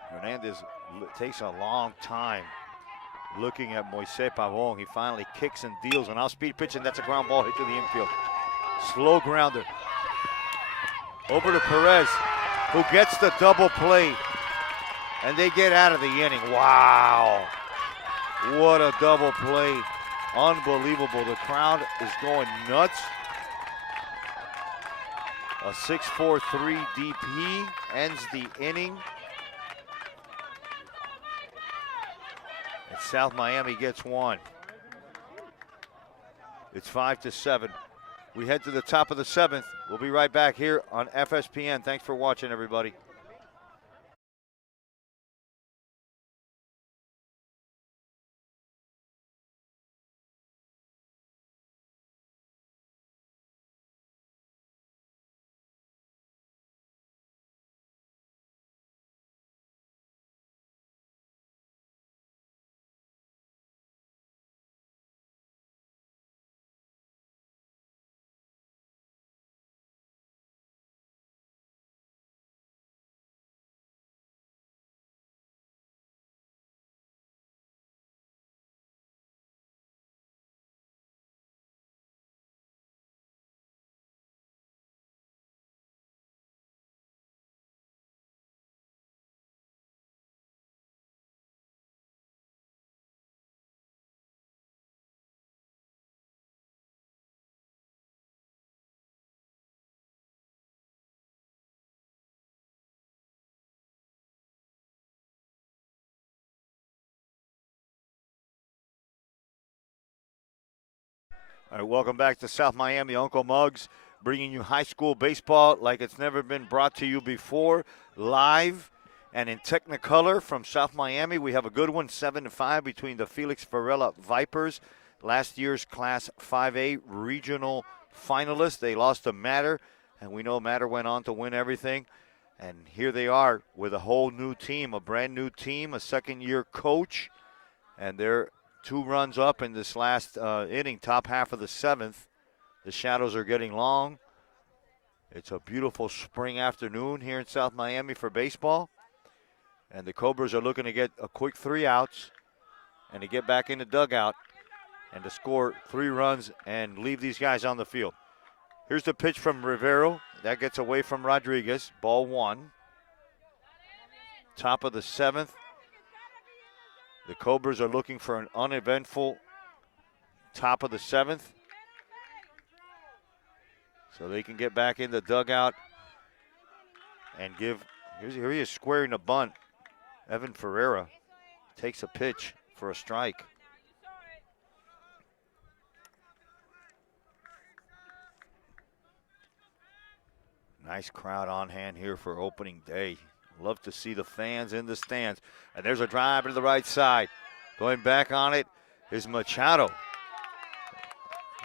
Hernandez takes a long time looking at Moise Pavon. He finally kicks and deals an off-speed pitch, and that's a ground ball hit to the infield. Slow grounder. Over to Perez, who gets the double play, and they get out of the inning. Wow. What a double play. Unbelievable. The crowd is going nuts. A 6-4-3 DP ends the inning. And South Miami gets one. It's 5-7. We head to the top of the 7th. We'll be right back here on FSPN. Thanks for watching, everybody. All right, welcome back to South Miami. Uncle Muggs bringing you high school baseball like it's never been brought to you before, live and in Technicolor from South Miami. We have a good one, 7-5 between the Felix Varela Vipers, last year's Class 5A regional finalists. They lost to Matter, and we know Matter went on to win everything. And here they are with a whole new team, a brand new team, a second-year coach, and they're 2 runs up in this last inning, top half of the 7th. The shadows are getting long. It's a beautiful spring afternoon here in South Miami for baseball. And the Cobras are looking to get a quick 3 outs and to get back in the dugout and to score 3 runs and leave these guys on the field. Here's the pitch from Rivero. That gets away from Rodriguez. Ball 1. Top of the 7th. The Cobras are looking for an uneventful top of the 7th, so they can get back in the dugout and give. Here he is squaring the bunt. Evan Ferreira takes a pitch for a strike. Nice crowd on hand here for opening day. Love to see the fans in the stands. And there's a drive to the right side. Going back on it is Machado.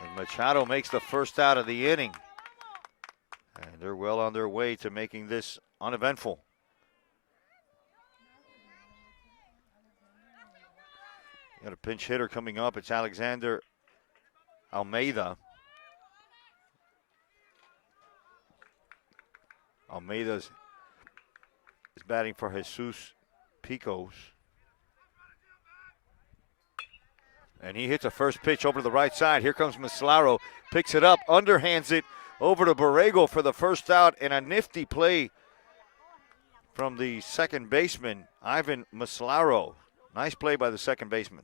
And Machado makes the first out of the inning. And they're well on their way to making this uneventful. Got a pinch hitter coming up. It's Alexander Almeida. Almeida's is batting for Jesus Picos. And he hits a first pitch over to the right side. Here comes Maslaro. Picks it up, underhands it over to Borrego for the first out, and a nifty play from the second baseman, Ivan Maslaro. Nice play by the second baseman.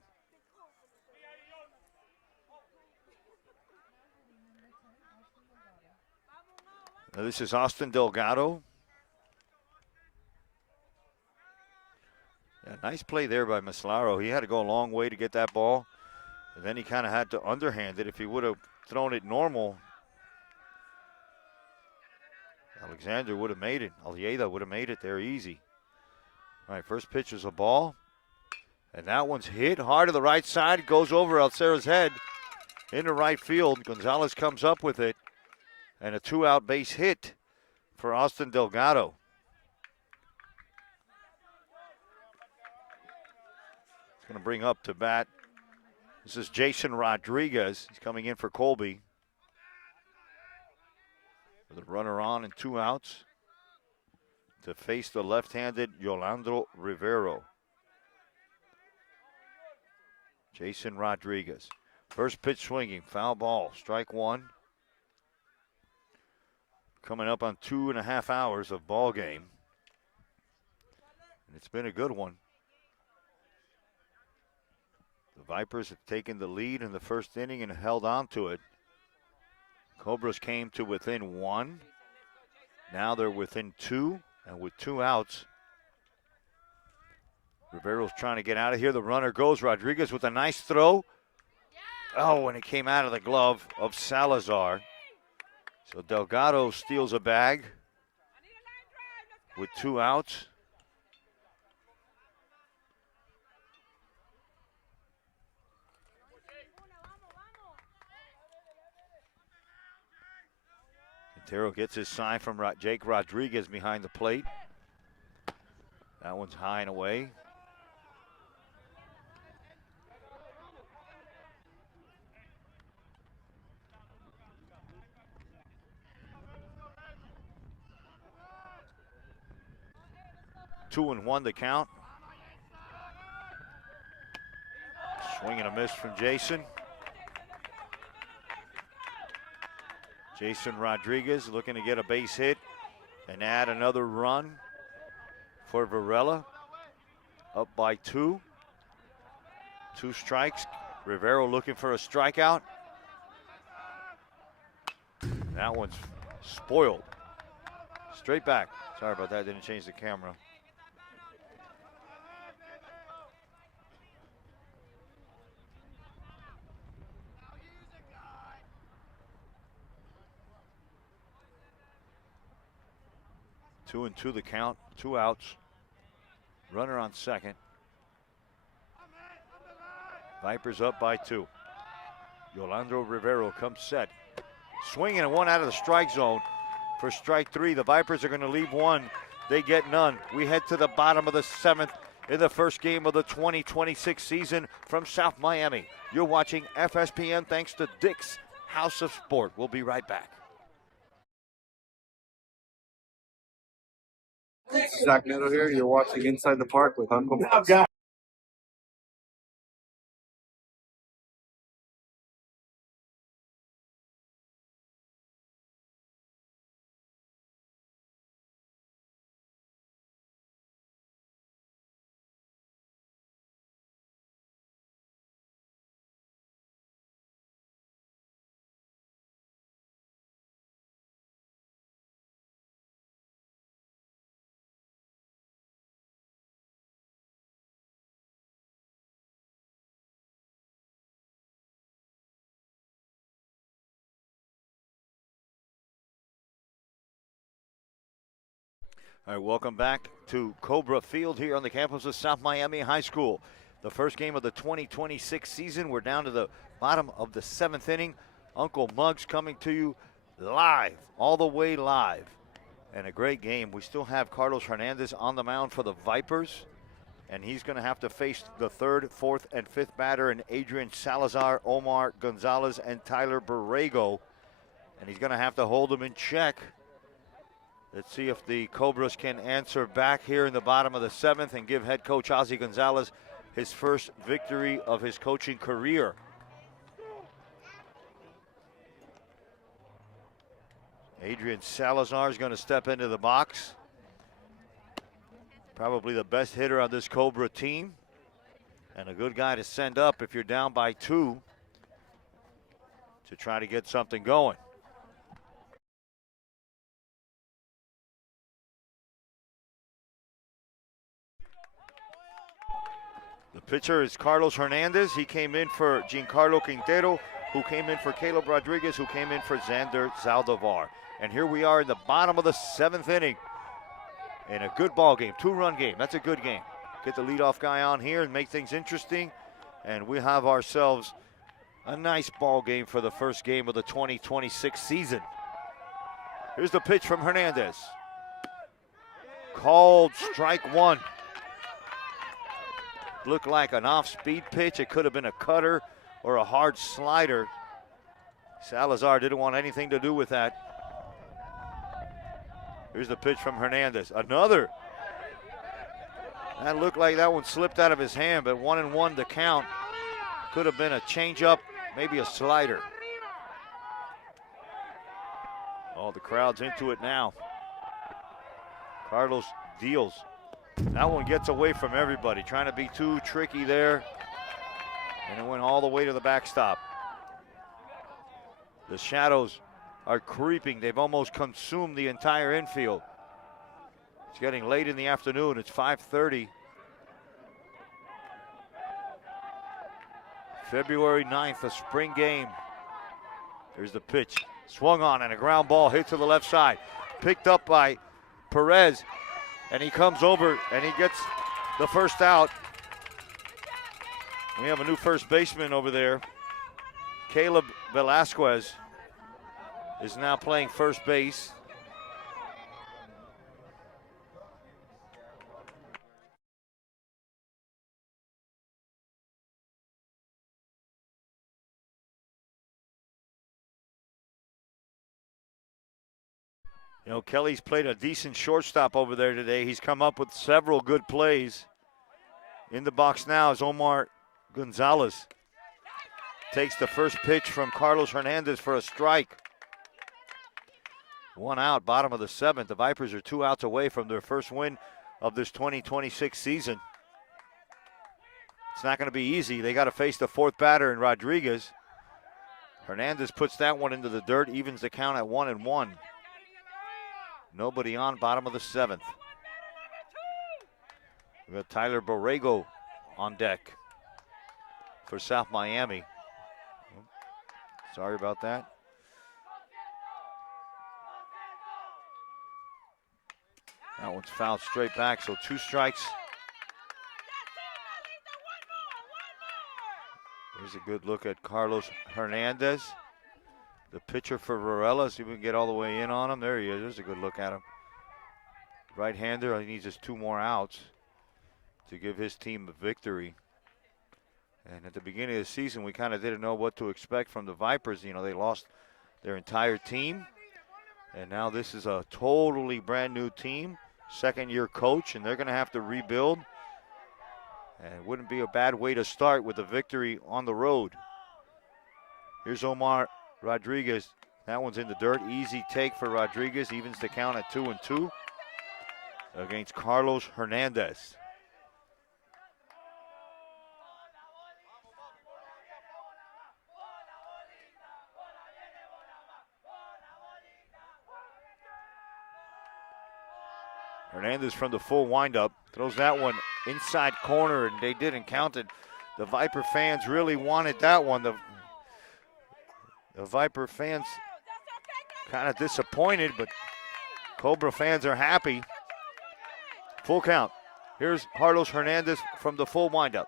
Now this is Austin Delgado. Yeah, nice play there by Maslaro. He had to go a long way to get that ball. And then he kind of had to underhand it. If he would have thrown it normal, Alexander would have made it. Almeida would have made it there easy. All right, first pitch is a ball. And that one's hit hard to the right side. It goes over Alcera's head into right field. Gonzalez comes up with it. And a 2-out base hit for Austin Delgado. He's going to bring up to bat. This is Jason Rodriguez. He's coming in for Colby. With a runner on and 2 outs to face the left-handed Yolando Rivero. Jason Rodriguez. First pitch swinging, foul ball, strike 1. Coming up on 2.5 hours of ball game. And it's been a good one. The Vipers have taken the lead in the first inning and held on to it. Cobras came to within 1. Now they're within 2, and with 2 outs, Rivero's trying to get out of here. The runner goes. Rodriguez with a nice throw. Oh, and it came out of the glove of Salazar. So Delgado steals a bag with 2 outs. Quintero gets his sign from Jake Rodriguez behind the plate. That one's high and away. Two and one the count. Swing and a miss from Jason. Jason Rodriguez looking to get a base hit and add another run for Varela. Up by 2. 2 strikes. Rivero looking for a strikeout. That one's spoiled. Straight back. Sorry about that, didn't change the camera. Two and two the count, 2 outs. Runner on second. Vipers up by 2. Yolando Rivero comes set. Swinging and one out of the strike zone for strike 3. The Vipers are going to leave one. They get none. We head to the bottom of the 7th in the first game of the 2026 season from South Miami. You're watching FSPN thanks to Dick's House of Sport. We'll be right back. Zach Neto here. You're watching Inside the Park with Uncle Pops. All right, welcome back to Cobra Field here on the campus of South Miami High School. The first game of the 2026 season. We're down to the bottom of the 7th inning. Uncle Muggs coming to you live, all the way live. And a great game. We still have Carlos Hernandez on the mound for the Vipers. And he's going to have to face the 3rd, 4th, and 5th batter in Adrian Salazar, Omar Gonzalez, and Tyler Borrego. And he's going to have to hold them in check. Let's see if the Cobras can answer back here in the bottom of the 7th and give head coach Ozzie Gonzalez his first victory of his coaching career. Adrian Salazar is going to step into the box. Probably the best hitter on this Cobra team. And a good guy to send up if you're down by 2 to try to get something going. The pitcher is Carlos Hernandez. He came in for Giancarlo Quintero, who came in for Caleb Rodriguez, who came in for Xander Zaldivar. And here we are in the bottom of the 7th inning in a good ball game, 2-run game. That's a good game. Get the leadoff guy on here and make things interesting. And we have ourselves a nice ball game for the first game of the 2026 season. Here's the pitch from Hernandez. Called strike 1. Looked like an off-speed pitch. It could have been a cutter or a hard slider. Salazar didn't want anything to do with that. Here's the pitch from Hernandez. Another. That looked like that one slipped out of his hand, but 1-1 to count. Could have been a changeup, maybe a slider. Oh, the crowd's into it now. Carlos deals. That one gets away from everybody, trying to be too tricky there. And it went all the way to the backstop. The shadows are creeping. They've almost consumed the entire infield. It's getting late in the afternoon. It's 5:30. February 9th, a spring game. Here's the pitch. Swung on and a ground ball hit to the left side. Picked up by Perez, and he comes over and he gets the first out. We have a new first baseman over there. Caleb Velasquez is now playing first base. You know, Kelly's played a decent shortstop over there today. He's come up with several good plays. In the box now is Omar Gonzalez. Takes the first pitch from Carlos Hernandez for a strike. 1 out, bottom of the 7th. The Vipers are 2 outs away from their first win of this 2026 season. It's not going to be easy. They got to face the 4th batter in Rodriguez. Hernandez puts that one into the dirt, evens the count at 1-1. Nobody on, bottom of the 7th. We got Tyler Borrego on deck for South Miami. Sorry about that. That one's fouled straight back, so 2 strikes. Here's a good look at Carlos Hernandez. The pitcher for Varela, see if we can get all the way in on him. There he is. There's a good look at him. Right-hander, he needs just 2 more outs to give his team a victory. And at the beginning of the season, we kind of didn't know what to expect from the Vipers. You know, they lost their entire team. And now this is a totally brand new team, second-year coach, and they're going to have to rebuild. And it wouldn't be a bad way to start with a victory on the road. Here's Omar Rodriguez. That one's in the dirt. Easy take for Rodriguez. Evens the count at 2-2 against Carlos Hernandez. Hernandez from the full windup throws that one inside corner, and they didn't count it. The Viper fans really wanted that one. The Viper fans kind of disappointed, but Cobra fans are happy. Full count. Here's Carlos Hernandez from the full windup.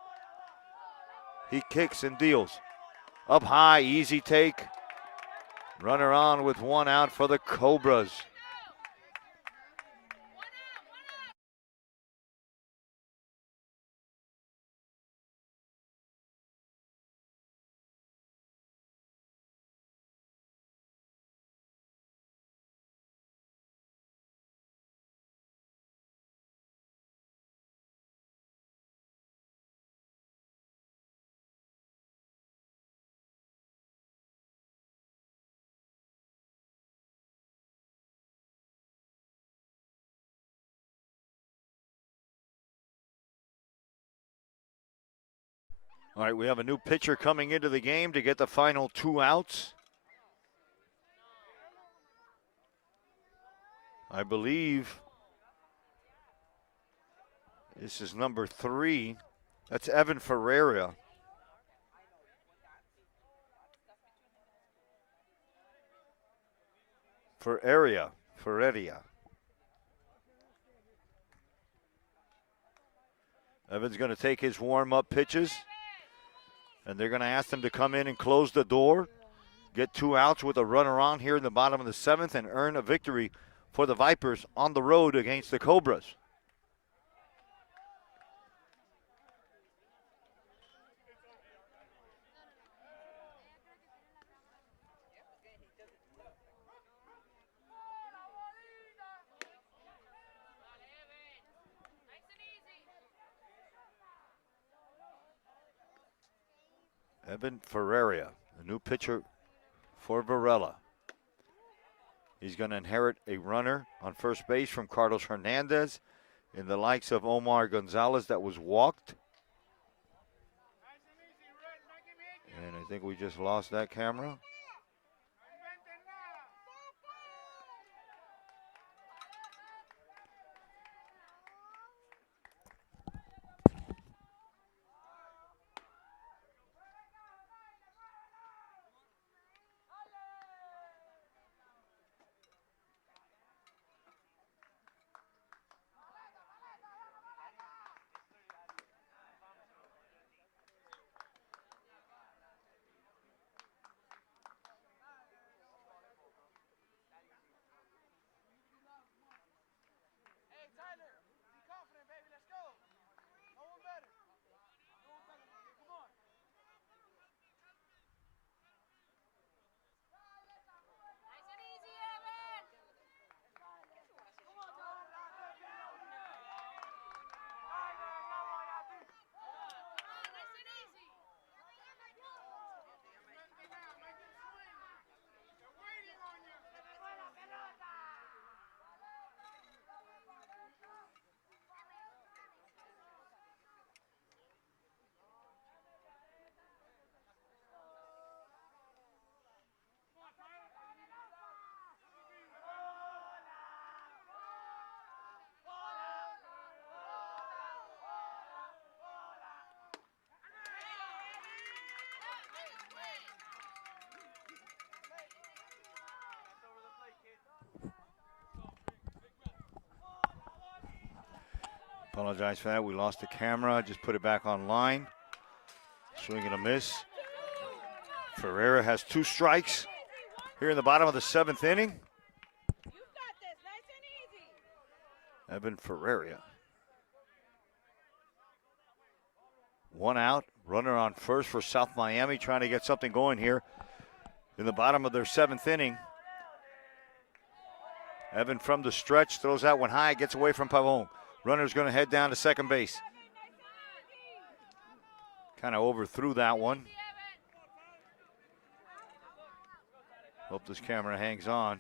He kicks and deals. Up high, easy take. Runner on with 1 out for the Cobras. All right, we have a new pitcher coming into the game to get the final 2 outs. I believe this is number 3. That's Evan Ferreira. Ferreira. Evan's going to take his warm-up pitches. And they're going to ask them to come in and close the door, get 2 outs with a runner on here in the bottom of the 7th, and earn a victory for the Vipers on the road against the Cobras. Evan Ferreira, the new pitcher for Varela. He's going to inherit a runner on first base from Carlos Hernandez in the likes of Omar Gonzalez that was walked. And I think we just lost that camera. Apologize for that. We lost the camera. Just put it back online. Swing and a miss. Ferreira has 2 strikes here in the bottom of the 7th inning. Evan Ferreira. 1 out. Runner on first for South Miami, trying to get something going here in the bottom of their 7th inning. Evan from the stretch throws that one high, gets away from Pavon. Runner's going to head down to second base. Kind of overthrew that one. Hope this camera hangs on.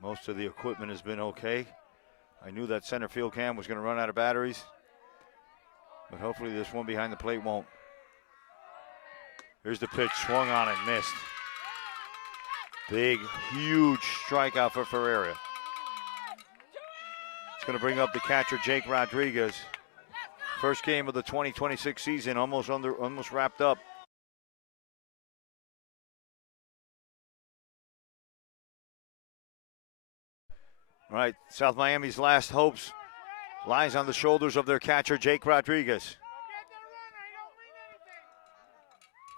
Most of the equipment has been okay. I knew that center field cam was going to run out of batteries, but hopefully this one behind the plate won't. Here's the pitch, swung on and missed. Big, huge strikeout for Ferreira. It's going to bring up the catcher, Jake Rodriguez. First game of the 2026 season, almost wrapped up. All right, South Miami's last hopes lies on the shoulders of their catcher, Jake Rodriguez.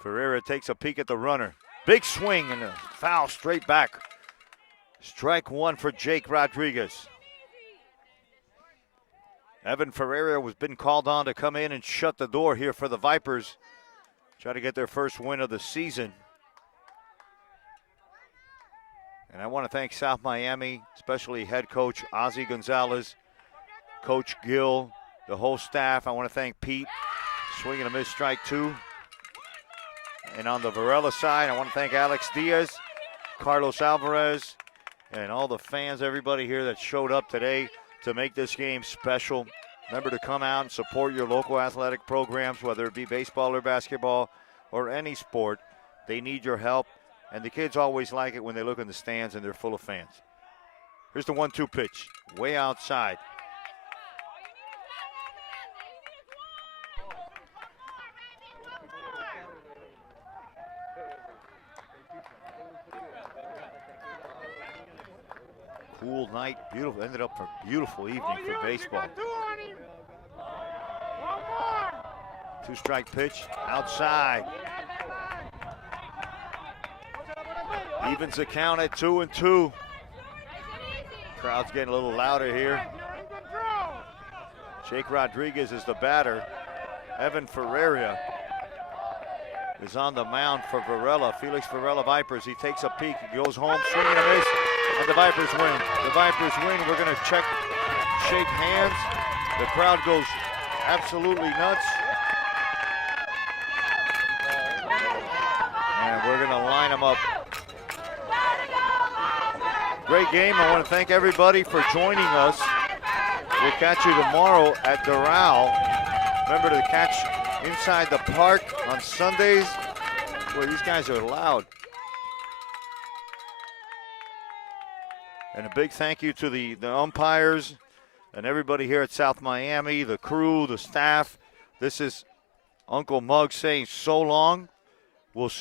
Ferreira takes a peek at the runner. Big swing and a foul straight back. Strike 1 for Jake Rodriguez. Evan Ferreira was been called on to come in and shut the door here for the Vipers. Try to get their first win of the season. And I want to thank South Miami, especially head coach Ozzie Gonzalez, Coach Gill, the whole staff. I want to thank Pete, swing and a miss, strike 2. And on the Varela side, I want to thank Alex Diaz, Carlos Alvarez, and all the fans, everybody here that showed up today to make this game special. Remember to come out and support your local athletic programs, whether it be baseball or basketball or any sport. They need your help. And the kids always like it when they look in the stands and they're full of fans. Here's the 1-2 pitch, way outside. Cool night, beautiful, ended up a beautiful evening for baseball. 2-strike pitch, outside. Evens the count at 2-2. Crowd's getting a little louder here. Jake Rodriguez is the batter. Evan Ferreira is on the mound for Varela. Felix Varela Vipers. He takes a peek. He goes home, swinging a miss, and the Vipers win. The Vipers win. We're going to shake hands. The crowd goes absolutely nuts. And we're going to line them up. Great game. I want to thank everybody for joining us. We'll catch you tomorrow at Doral. Remember to catch Inside the Park on Sundays. Boy, these guys are loud. And a big thank you to the umpires and everybody here at South Miami, the crew, the staff. This is Uncle Mugg saying so long. We'll see